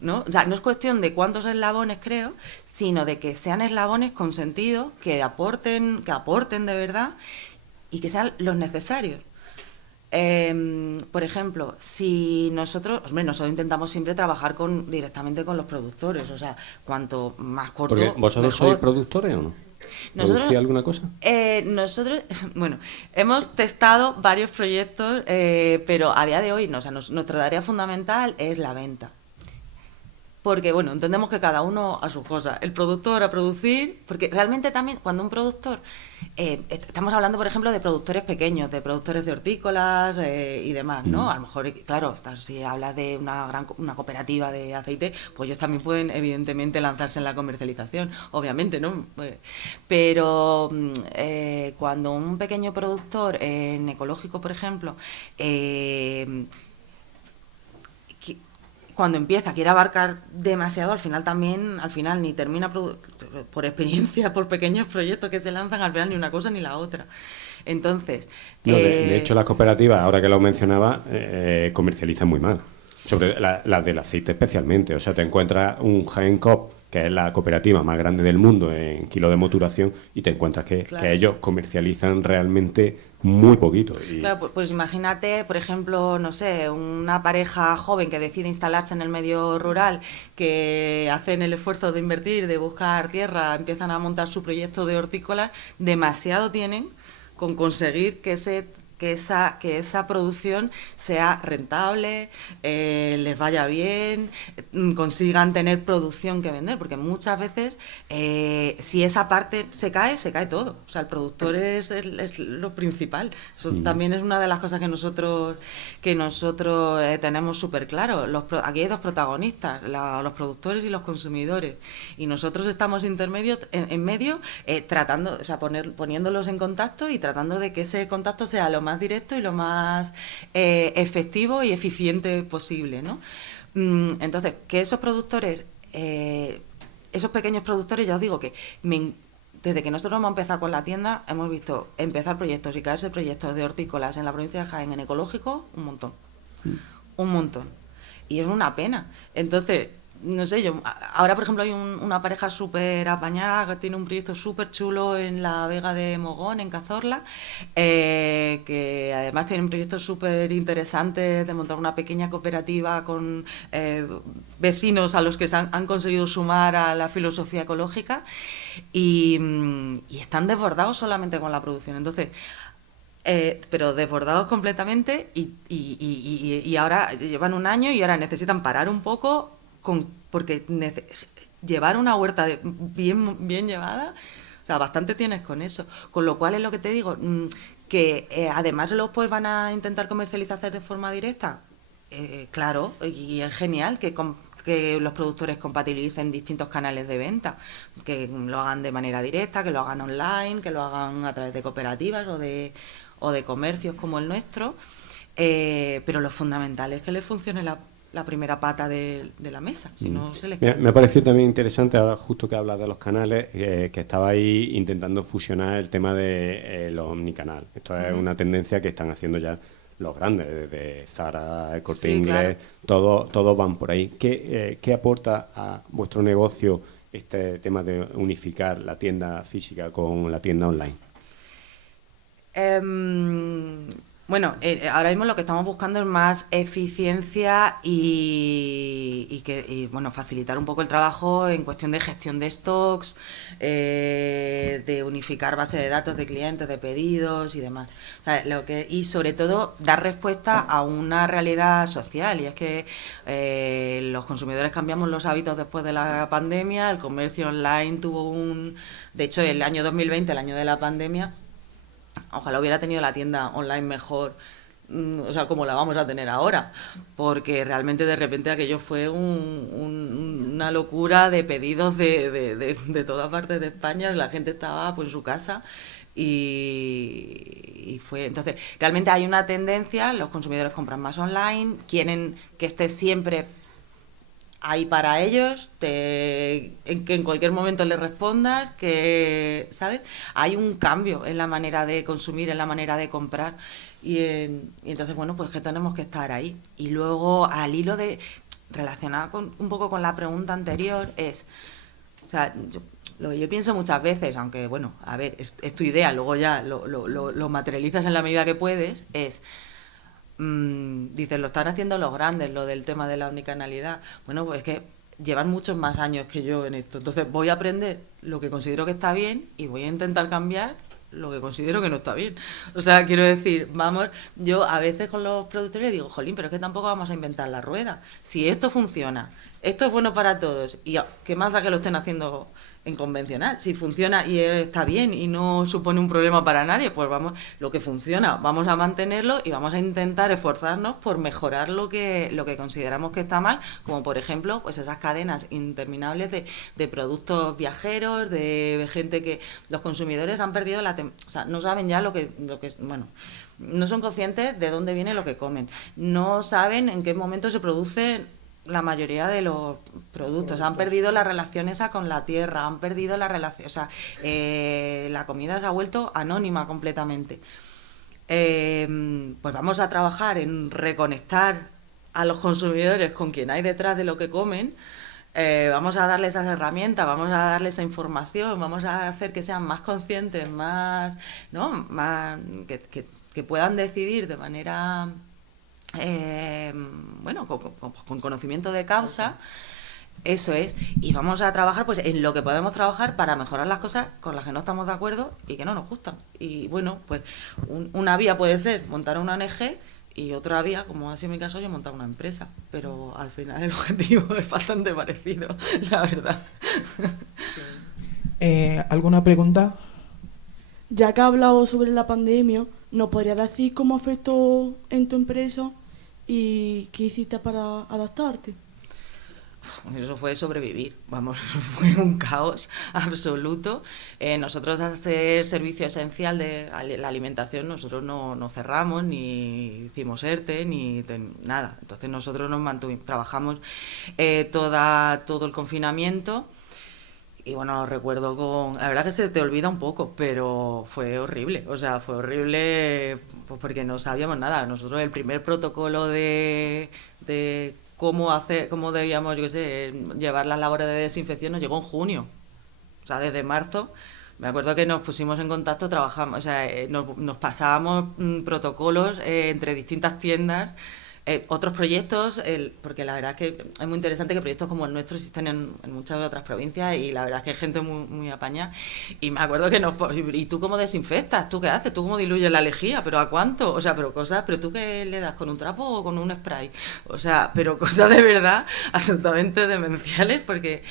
¿No? O sea, no es cuestión de cuántos eslabones creo, sino de que sean eslabones con sentido, que aporten de verdad y que sean los necesarios. Por ejemplo, si nosotros intentamos siempre trabajar directamente con los productores, o sea, cuanto más corto, porque ¿vosotros mejor. sois productores o no? ¿Producís alguna cosa? Nosotros, bueno, hemos testado varios proyectos, pero a día de hoy no, o sea, nuestra tarea fundamental es la venta. Porque, bueno, entendemos que cada uno a sus cosas. El productor a producir, porque realmente también cuando un productor, estamos hablando, por ejemplo, de productores pequeños, de productores de hortícolas y demás, ¿no? A lo mejor, claro, si hablas de una cooperativa de aceite, pues ellos también pueden, evidentemente, lanzarse en la comercialización, obviamente, ¿no? Pero cuando un pequeño productor en ecológico, por ejemplo, cuando quiere abarcar demasiado, al final ni termina, por experiencia, por pequeños proyectos que se lanzan, al final ni una cosa ni la otra. Entonces... No, de hecho, las cooperativas, ahora que lo mencionaba, comercializan muy mal. Sobre las del aceite especialmente. O sea, te encuentras un Jaén Coop, que es la cooperativa más grande del mundo en kilo de maturación, y te encuentras que ellos comercializan realmente muy poquito. Claro, pues imagínate, por ejemplo, no sé, una pareja joven que decide instalarse en el medio rural, que hacen el esfuerzo de invertir, de buscar tierra, empiezan a montar su proyecto de hortícolas, demasiado tienen con conseguir que esa producción sea rentable, les vaya bien, consigan tener producción que vender, porque muchas veces si esa parte se cae todo. O sea, el productor es lo principal. Eso también es una de las cosas que nosotros tenemos súper claro. Aquí hay dos protagonistas, los productores y los consumidores, y nosotros estamos en medio, tratando, o sea, poniéndolos en contacto y tratando de que ese contacto sea lo más directo y lo más efectivo y eficiente posible, ¿no? Entonces, que esos productores, esos pequeños productores, ya os digo que desde que nosotros hemos empezado con la tienda, hemos visto empezar proyectos y caerse proyectos de hortícolas en la provincia de Jaén en ecológico, un montón. Y es una pena. Entonces, no sé, ahora por ejemplo hay una pareja súper apañada que tiene un proyecto súper chulo en la Vega de Mogón, en Cazorla, que además tienen proyectos súper interesantes de montar una pequeña cooperativa con vecinos a los que han conseguido sumar a la filosofía ecológica y están desbordados solamente con la producción. Entonces, pero desbordados completamente y ahora llevan un año y ahora necesitan parar un poco, porque llevar una huerta bien llevada, o sea, bastante tienes con eso. Con lo cual es lo que te digo, que además los pues van a intentar comercializarse de forma directa. Claro, y es genial que los productores compatibilicen distintos canales de venta, que lo hagan de manera directa, que lo hagan online, que lo hagan a través de cooperativas o de comercios como el nuestro, pero lo fundamental es que les funcione la primera pata de la mesa, si no se les... Me ha parecido también interesante, ahora justo que hablas de los canales, que estaba ahí intentando fusionar el tema de los omnicanal. Esto es una tendencia que están haciendo ya los grandes, desde Zara, El Corte Inglés, claro. Todos van por ahí. ¿Qué aporta a vuestro negocio este tema de unificar la tienda física con la tienda online? Bueno, ahora mismo lo que estamos buscando es más eficiencia y bueno, facilitar un poco el trabajo en cuestión de gestión de stocks, de unificar base de datos de clientes, de pedidos y demás. O sea, y sobre todo dar respuesta a una realidad social, y es que los consumidores cambiamos los hábitos después de la pandemia, el comercio online de hecho, el año 2020, el año de la pandemia, ojalá hubiera tenido la tienda online mejor, o sea, como la vamos a tener ahora, porque realmente de repente aquello fue una locura de pedidos de todas partes de España, la gente estaba pues en su casa y fue... Entonces, realmente hay una tendencia, los consumidores compran más online, quieren que esté siempre ahí para ellos, que en cualquier momento les respondas, que, ¿sabes? Hay un cambio en la manera de consumir, en la manera de comprar, y entonces, bueno, pues que tenemos que estar ahí. Y luego, al hilo relacionado un poco con la pregunta anterior, o sea, lo que yo pienso muchas veces, aunque, bueno, a ver, es tu idea, luego ya lo materializas en la medida que puedes, dices, lo están haciendo los grandes, lo del tema de la omnicanalidad. Bueno, pues es que llevan muchos más años que yo en esto. Entonces voy a aprender lo que considero que está bien y voy a intentar cambiar lo que considero que no está bien. O sea, quiero decir, yo a veces con los productores digo, jolín, pero es que tampoco vamos a inventar la rueda. Si esto funciona, esto es bueno para todos, y ¿qué más da que lo estén haciendo en convencional? Si funciona y está bien y no supone un problema para nadie, pues lo que funciona, vamos a mantenerlo y vamos a intentar esforzarnos por mejorar lo que consideramos que está mal, como por ejemplo, pues esas cadenas interminables de productos viajeros, de gente que los consumidores han perdido o sea, no saben ya lo que bueno, no son conscientes de dónde viene lo que comen, no saben en qué momento se produce la mayoría de los productos, han perdido la relación esa con la tierra, han perdido la relación, o sea, la comida se ha vuelto anónima completamente. Pues vamos a trabajar en reconectar a los consumidores con quien hay detrás de lo que comen, vamos a darles esas herramientas, vamos a darles esa información, vamos a hacer que sean más conscientes, más, ¿no? Que puedan decidir de manera... bueno, con conocimiento de causa, eso es, y vamos a trabajar pues en lo que podemos trabajar para mejorar las cosas con las que no estamos de acuerdo y que no nos gustan. Y bueno, pues una vía puede ser montar una ONG y otra vía, como ha sido mi caso, yo montar una empresa, pero al final el objetivo es bastante parecido, la verdad. ¿Alguna pregunta? Ya que has hablado sobre la pandemia, ¿nos podrías decir cómo afectó en tu empresa y qué hiciste para adaptarte? Eso fue sobrevivir, vamos, eso fue un caos absoluto. Nosotros, al ser servicio esencial de la alimentación, nosotros no cerramos, ni hicimos ERTE, ni nada. Entonces nosotros nos trabajamos todo el confinamiento. Y bueno, lo recuerdo la verdad que se te olvida un poco, pero fue horrible. O sea, fue horrible pues porque no sabíamos nada. Nosotros el primer protocolo de cómo debíamos, yo qué sé, llevar las labores de desinfección nos llegó en junio. O sea, desde marzo. Me acuerdo que nos pusimos en contacto, trabajamos, o sea, nos pasábamos protocolos entre distintas tiendas Otros proyectos, porque la verdad es que es muy interesante que proyectos como el nuestro existen en muchas otras provincias y la verdad es que hay gente muy, muy apañada. Y me acuerdo que ¿y tú cómo desinfectas? ¿Tú qué haces? ¿Tú cómo diluyes la lejía? ¿Pero a cuánto? O sea, ¿pero tú qué le das? ¿Con un trapo o con un spray? O sea, pero cosas de verdad absolutamente demenciales porque,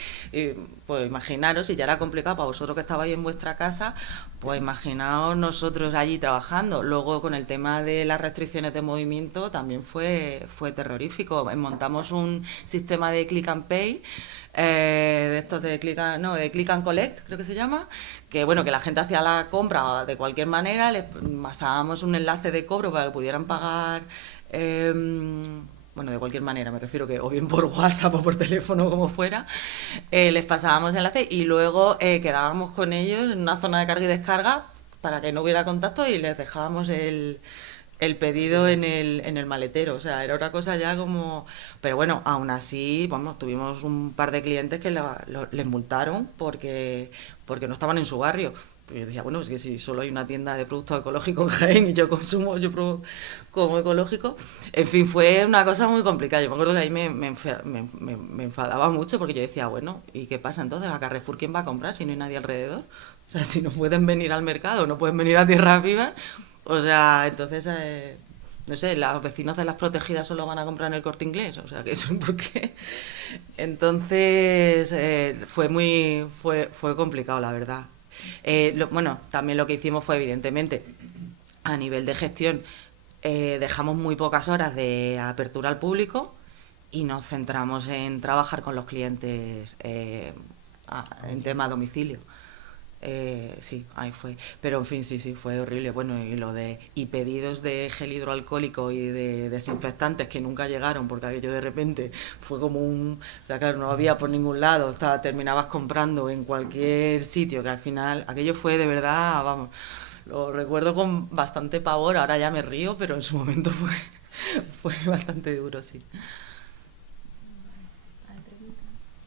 pues imaginaros, si ya era complicado para vosotros que estabais en vuestra casa, pues imaginaos nosotros allí trabajando. Luego con el tema de las restricciones de movimiento también fue terrorífico. Montamos un sistema de click and pay, de estos de click and collect, creo que se llama, que bueno, que la gente hacía la compra de cualquier manera, les pasábamos un enlace de cobro para que pudieran pagar, bueno, de cualquier manera, me refiero que o bien por WhatsApp o por teléfono, como fuera, les pasábamos el enlace y luego quedábamos con ellos en una zona de carga y descarga para que no hubiera contacto y les dejábamos el pedido en el maletero. O sea, era una cosa ya como... Pero bueno, aún así, vamos, tuvimos un par de clientes que les multaron porque no estaban en su barrio. Y yo decía, bueno, es que si solo hay una tienda de productos ecológicos en Jaén y yo como ecológico. En fin, fue una cosa muy complicada. Yo me acuerdo que ahí me enfadaba mucho porque yo decía, bueno, ¿y qué pasa entonces? ¿A Carrefour quién va a comprar si no hay nadie alrededor? O sea, si no pueden venir al mercado, no pueden venir a Tierras Vivas. O sea, entonces, no sé, los vecinos de las protegidas solo van a comprar en el Corte Inglés. O sea, que eso es porque... Entonces, fue complicado, la verdad. Bueno, también lo que hicimos fue, evidentemente, a nivel de gestión, dejamos muy pocas horas de apertura al público y nos centramos en trabajar con los clientes en tema domicilio. Sí, ahí fue. Pero en fin, sí, fue horrible. Bueno, y pedidos de gel hidroalcohólico y de desinfectantes que nunca llegaron porque aquello de repente fue como o sea, claro, no había por ningún lado, terminabas comprando en cualquier sitio, que al final aquello fue de verdad, vamos, lo recuerdo con bastante pavor, ahora ya me río, pero en su momento fue bastante duro, sí.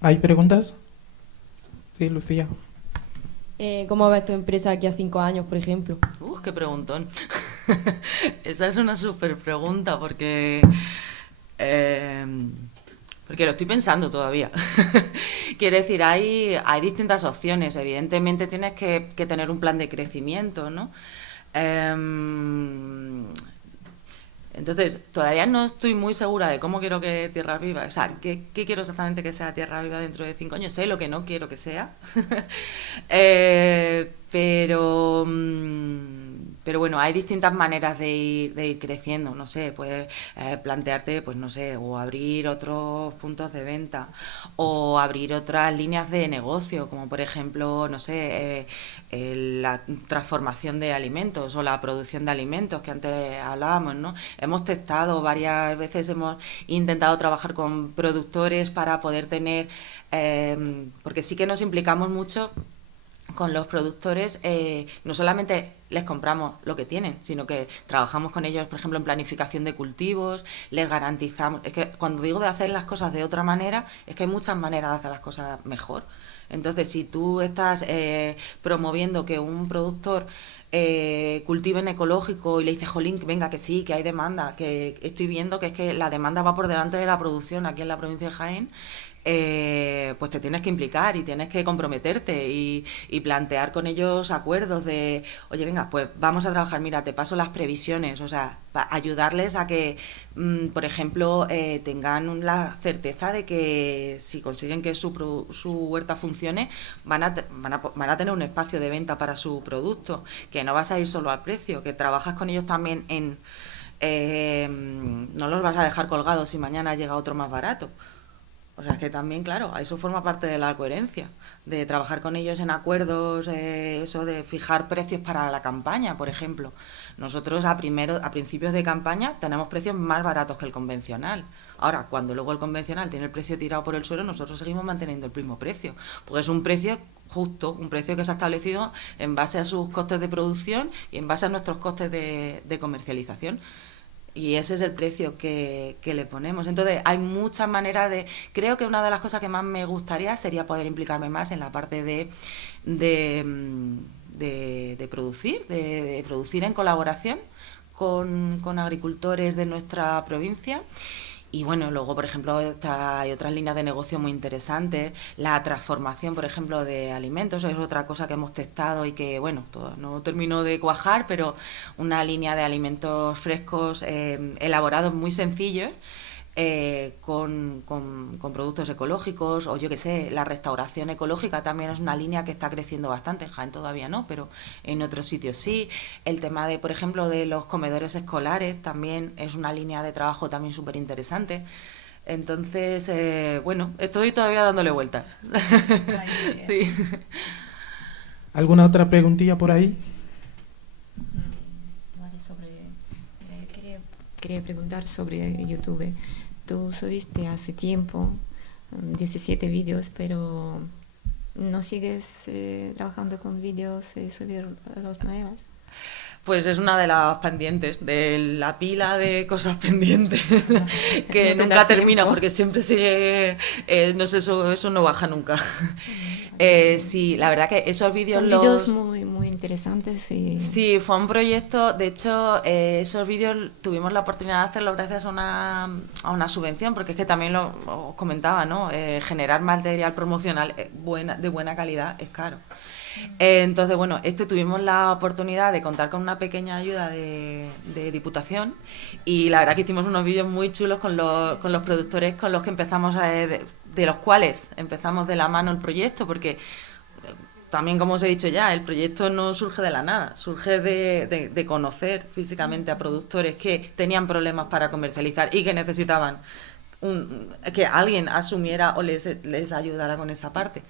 ¿Hay preguntas? Sí, Lucía. ¿Cómo ves tu empresa aquí a 5 años, por ejemplo? ¡Qué preguntón! Esa es una súper pregunta porque lo estoy pensando todavía. Quiero decir, hay distintas opciones. Evidentemente tienes que tener un plan de crecimiento, ¿no? Entonces, todavía no estoy muy segura de cómo quiero que Tierras Vivas, o sea, qué quiero exactamente que sea Tierras Vivas dentro de 5 años. Sé lo que no quiero que sea, pero bueno, hay distintas maneras de ir creciendo, no sé, puedes plantearte, pues no sé, o abrir otros puntos de venta, o abrir otras líneas de negocio, como por ejemplo, no sé, la transformación de alimentos o la producción de alimentos que antes hablábamos, ¿no? Hemos testado varias veces, hemos intentado trabajar con productores para poder tener, porque sí que nos implicamos mucho con los productores, no solamente les compramos lo que tienen, sino que trabajamos con ellos, por ejemplo, en planificación de cultivos, les garantizamos... Es que cuando digo de hacer las cosas de otra manera, es que hay muchas maneras de hacer las cosas mejor. Entonces, si tú estás promoviendo que un productor cultive en ecológico y le dices, jolín, venga, que sí, que hay demanda, que estoy viendo que es que la demanda va por delante de la producción aquí en la provincia de Jaén, pues te tienes que implicar y tienes que comprometerte y plantear con ellos acuerdos de, oye, venga, pues vamos a trabajar, mira, te paso las previsiones, o sea, ayudarles a que, por ejemplo, tengan la certeza de que si consiguen que su huerta funcione, van a tener un espacio de venta para su producto, que no vas a ir solo al precio, que trabajas con ellos también en... no los vas a dejar colgados si mañana llega otro más barato. O sea, que también, claro, eso forma parte de la coherencia, de trabajar con ellos en acuerdos, eso de fijar precios para la campaña, por ejemplo. Nosotros a principios de campaña tenemos precios más baratos que el convencional. Ahora, cuando luego el convencional tiene el precio tirado por el suelo, nosotros seguimos manteniendo el mismo precio, porque es un precio justo, un precio que se ha establecido en base a sus costes de producción y en base a nuestros costes de comercialización. Y ese es el precio que le ponemos. Entonces, hay muchas maneras de... Creo que una de las cosas que más me gustaría sería poder implicarme más en la parte de producir, de producir en colaboración con agricultores de nuestra provincia. Y bueno, luego, por ejemplo, hay otras líneas de negocio muy interesantes. La transformación, por ejemplo, de alimentos es otra cosa que hemos testado y que, bueno, no terminó de cuajar, pero una línea de alimentos frescos elaborados muy sencillos, con productos ecológicos, o yo qué sé, la restauración ecológica también es una línea que está creciendo bastante. En Jaén todavía no, pero en otros sitios sí. El tema de, por ejemplo, de los comedores escolares también es una línea de trabajo también súper interesante. Entonces, bueno, estoy todavía dándole vueltas. Sí. ¿Alguna otra preguntilla por ahí? Vale, quería preguntar sobre YouTube. Tú subiste hace tiempo 17 vídeos, pero ¿no sigues trabajando con vídeos y subir los nuevos? Pues es una de las pendientes, de la pila de cosas pendientes que No nunca termina, tiempo. porque siempre sigue, no sé, eso no baja nunca. Sí, la verdad que esos vídeos Son vídeos muy, muy interesantes. Y... Sí, fue un proyecto, de hecho, esos vídeos tuvimos la oportunidad de hacerlos gracias a una subvención, porque es que también os comentaba, ¿no? Generar material promocional de buena calidad es caro. Entonces, bueno, tuvimos la oportunidad de contar con una pequeña ayuda de Diputación, y la verdad que hicimos unos vídeos muy chulos con los productores con los que empezamos, de los cuales empezamos de la mano el proyecto, porque también, como os he dicho ya, el proyecto no surge de la nada, surge de conocer físicamente a productores que tenían problemas para comercializar y que necesitaban que alguien asumiera o les ayudara con esa parte.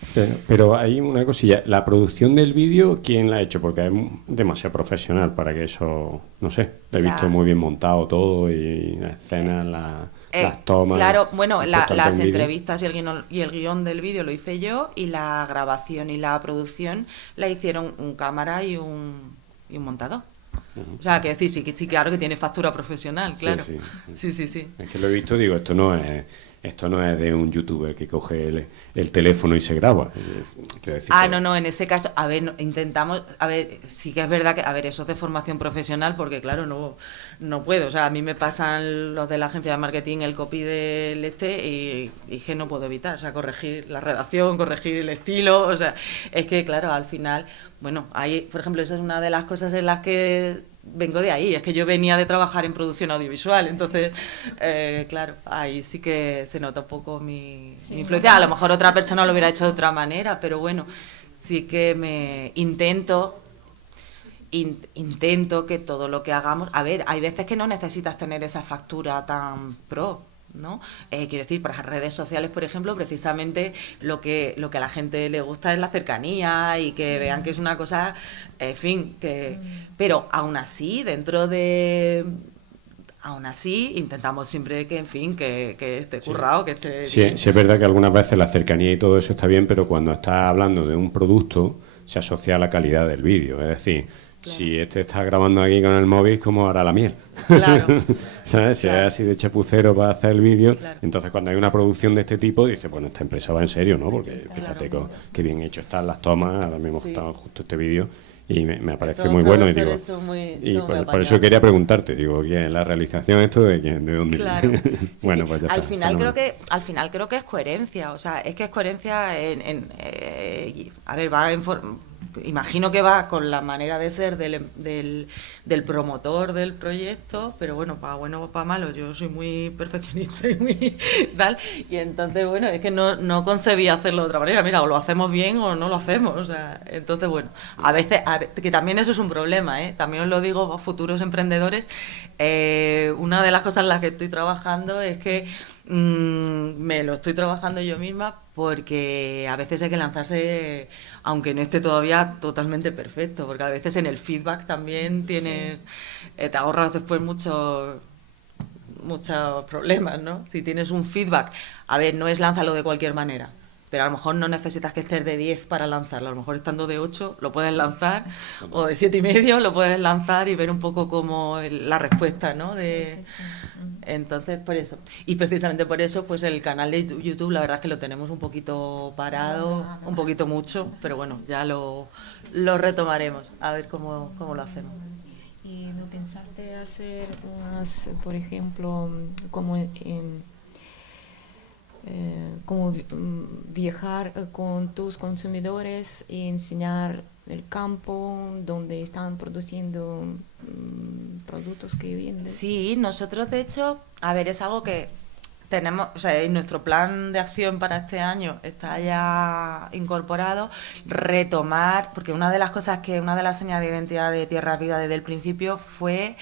Pero hay una cosilla, la producción del vídeo, ¿quién la ha hecho? Porque es demasiado profesional para que eso, no sé, lo he visto muy bien montado todo, y las escenas, las tomas. Claro, bueno, las vídeo. entrevistas y el guión del vídeo lo hice yo, y la grabación y la producción la hicieron un cámara y un montador. O sea, que decir, sí, claro que tiene factura profesional, claro. Sí. Es que lo he visto, digo, esto no es de un youtuber que coge el teléfono y se graba. Quiero decir No, en ese caso, a ver, intentamos, sí que es verdad que, eso es de formación profesional, porque claro, no puedo, o sea, a mí me pasan los de la agencia de marketing el copy del y que no puedo evitar, o sea, corregir la redacción, corregir el estilo, o sea, es que claro, al final, bueno, ahí, por ejemplo, esa es una de las cosas en las que vengo de ahí, es que yo venía de trabajar en producción audiovisual, entonces, claro, ahí sí que se nota un poco mi influencia. A lo mejor otra persona lo hubiera hecho de otra manera, pero bueno, sí que me intento que todo lo que hagamos... A ver, hay veces que no necesitas tener esa factura tan pro, ¿no? Quiero decir, para las redes sociales, por ejemplo, precisamente lo que a la gente le gusta es la cercanía, y que vean que es una cosa, en fin, que... Pero aún así, intentamos siempre que, en fin, que esté currado, que esté bien. Sí, es verdad que algunas veces la cercanía y todo eso está bien, pero cuando estás hablando de un producto, se asocia a la calidad del vídeo. Es decir, si está grabando aquí con el móvil, ¿cómo hará la miel? Claro. ¿Sabes? Si es así de chapucero para hacer el vídeo, entonces cuando hay una producción de este tipo, dices, bueno, esta empresa va en serio, ¿no? Porque fíjate qué bien hecho están las tomas. Ahora mismo estado justo este vídeo y me parece muy bueno, y digo, por eso quería preguntarte, digo, ¿quién la realización esto de quién, de dónde? Claro. Bueno, pues ya al está, final creo que es coherencia, o sea, es que es coherencia imagino que va con la manera de ser del promotor del proyecto, pero bueno, para bueno o para malo, yo soy muy perfeccionista y muy tal, y entonces, bueno, es que no concebía hacerlo de otra manera. Mira, o lo hacemos bien o no lo hacemos, o sea, entonces, bueno, a veces, que también eso es un problema, también os lo digo a futuros emprendedores, una de las cosas en las que estoy trabajando es que me lo estoy trabajando yo misma, porque a veces hay que lanzarse aunque no esté todavía totalmente perfecto, porque a veces en el feedback también te ahorras después muchos problemas, ¿no? Si tienes un feedback, a ver, no es lánzalo de cualquier manera, pero a lo mejor no necesitas que estés de 10 para lanzarlo, a lo mejor estando de 8 lo puedes lanzar, o de 7,5 lo puedes lanzar y ver un poco como la respuesta, ¿no? Entonces, por eso. Y precisamente por eso, pues el canal de YouTube, la verdad es que lo tenemos un poquito parado, un poquito mucho, pero bueno, ya lo retomaremos, a ver cómo lo hacemos. ¿Y no pensáis pensaste hacer unas, por ejemplo, como viajar con tus consumidores y enseñar el campo donde están produciendo productos que venden? Sí, nosotros de hecho, a ver, es algo que tenemos, o sea, en nuestro plan de acción para este año está ya incorporado, retomar, porque una de las señas de identidad de Tierras Vivas desde el principio fue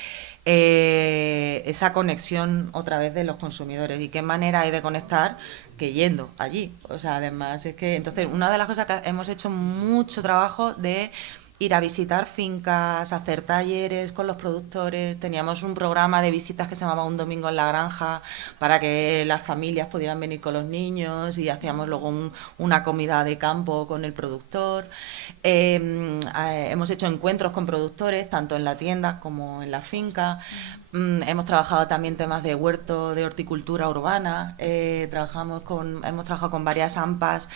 esa conexión otra vez de los consumidores. ¿Y qué manera hay de conectar que yendo allí? O sea, además es que, entonces, una de las cosas que hemos hecho mucho trabajo de ir a visitar fincas, hacer talleres con los productores. Teníamos un programa de visitas que se llamaba Un Domingo en la Granja para que las familias pudieran venir con los niños, y hacíamos luego una comida de campo con el productor. Hemos hecho encuentros con productores, tanto en la tienda como en la finca. Hemos trabajado también temas de huerto, de horticultura urbana. Hemos trabajado con varias AMPAs,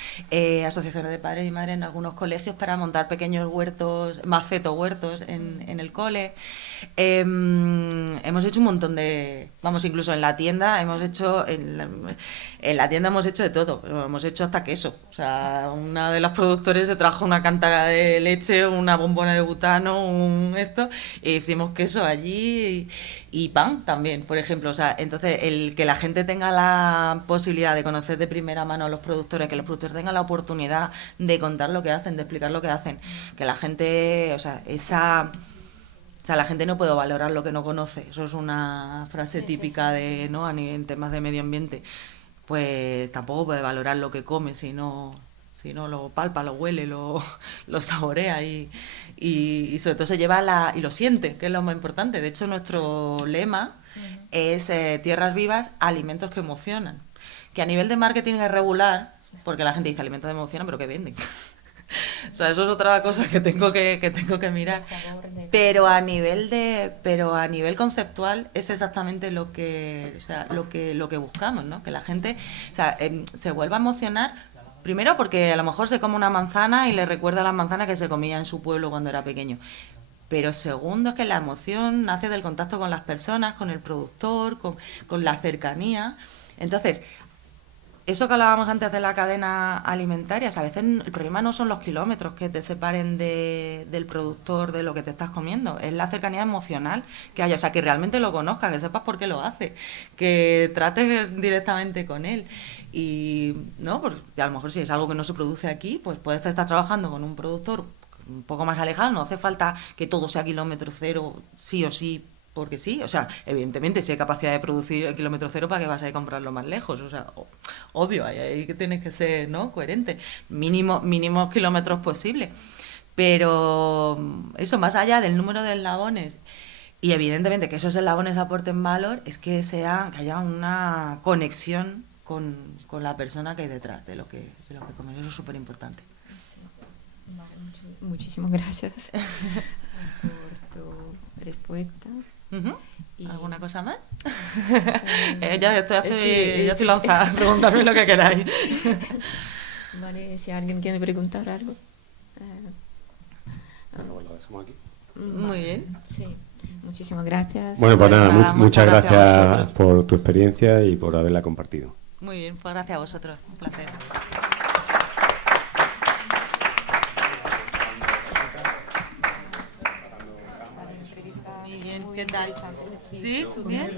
asociaciones de padres y madres en algunos colegios, para montar pequeños huertos, maceto-huertos en el cole. Hemos hecho un montón de... Vamos, incluso en la tienda hemos hecho... En la tienda hemos hecho de todo. Hemos hecho hasta queso. O sea, una de los productores se trajo una cántara de leche, una bombona de butano, e hicimos queso allí y pan también, por ejemplo. O sea, entonces, el que la gente tenga la posibilidad de conocer de primera mano a los productores, que los productores tengan la oportunidad de contar lo que hacen, de explicar lo que hacen, que la gente, o sea, la gente no puede valorar lo que no conoce. Eso es una frase típica de, ¿no?, en temas de medio ambiente. Pues tampoco puede valorar lo que come si no lo palpa, lo huele, lo saborea y sobre todo se lleva y lo siente, que es lo más importante. De hecho, nuestro lema es Tierras Vivas, alimentos que emocionan. Que a nivel de marketing es regular, porque la gente dice alimentos que emocionan, pero que venden. O sea, eso es otra cosa que tengo que mirar. Pero a nivel conceptual es exactamente lo que buscamos, ¿no? Que la gente, o sea, se vuelva a emocionar. Primero porque a lo mejor se come una manzana y le recuerda a las manzanas que se comía en su pueblo cuando era pequeño. Pero segundo, es que la emoción nace del contacto con las personas, con el productor, con la cercanía. Entonces, eso que hablábamos antes de la cadena alimentaria, o sea, a veces el problema no son los kilómetros que te separen del productor de lo que te estás comiendo, es la cercanía emocional que haya, o sea, que realmente lo conozcas, que sepas por qué lo hace, que trates directamente con él. Y no, porque a lo mejor si es algo que no se produce aquí, pues puedes estar trabajando con un productor un poco más alejado, no hace falta que todo sea kilómetro cero, sí o sí, porque sí, o sea, evidentemente si hay capacidad de producir el kilómetro cero, ¿para qué vas a ir a comprarlo más lejos? O sea, obvio, ahí que tienes que ser, ¿no?, coherente, mínimos kilómetros posibles, pero eso, más allá del número de eslabones, y evidentemente que esos eslabones aporten valor, es que haya una conexión con la persona que hay detrás de lo que comes. Eso es súper importante. Muchísimas gracias por tu respuesta. ¿Alguna cosa más? Ya estoy lanzada, preguntadme lo que queráis. Vale, si alguien quiere preguntar algo. Lo dejamos aquí. Muy bien. Sí, muchísimas gracias. Bueno, pues nada, muchas gracias a gracias vosotros por tu experiencia y por haberla compartido. Muy bien, pues gracias a vosotros. Un placer. Muy bien, ¿qué tal? ¿Sí? ¿Bien?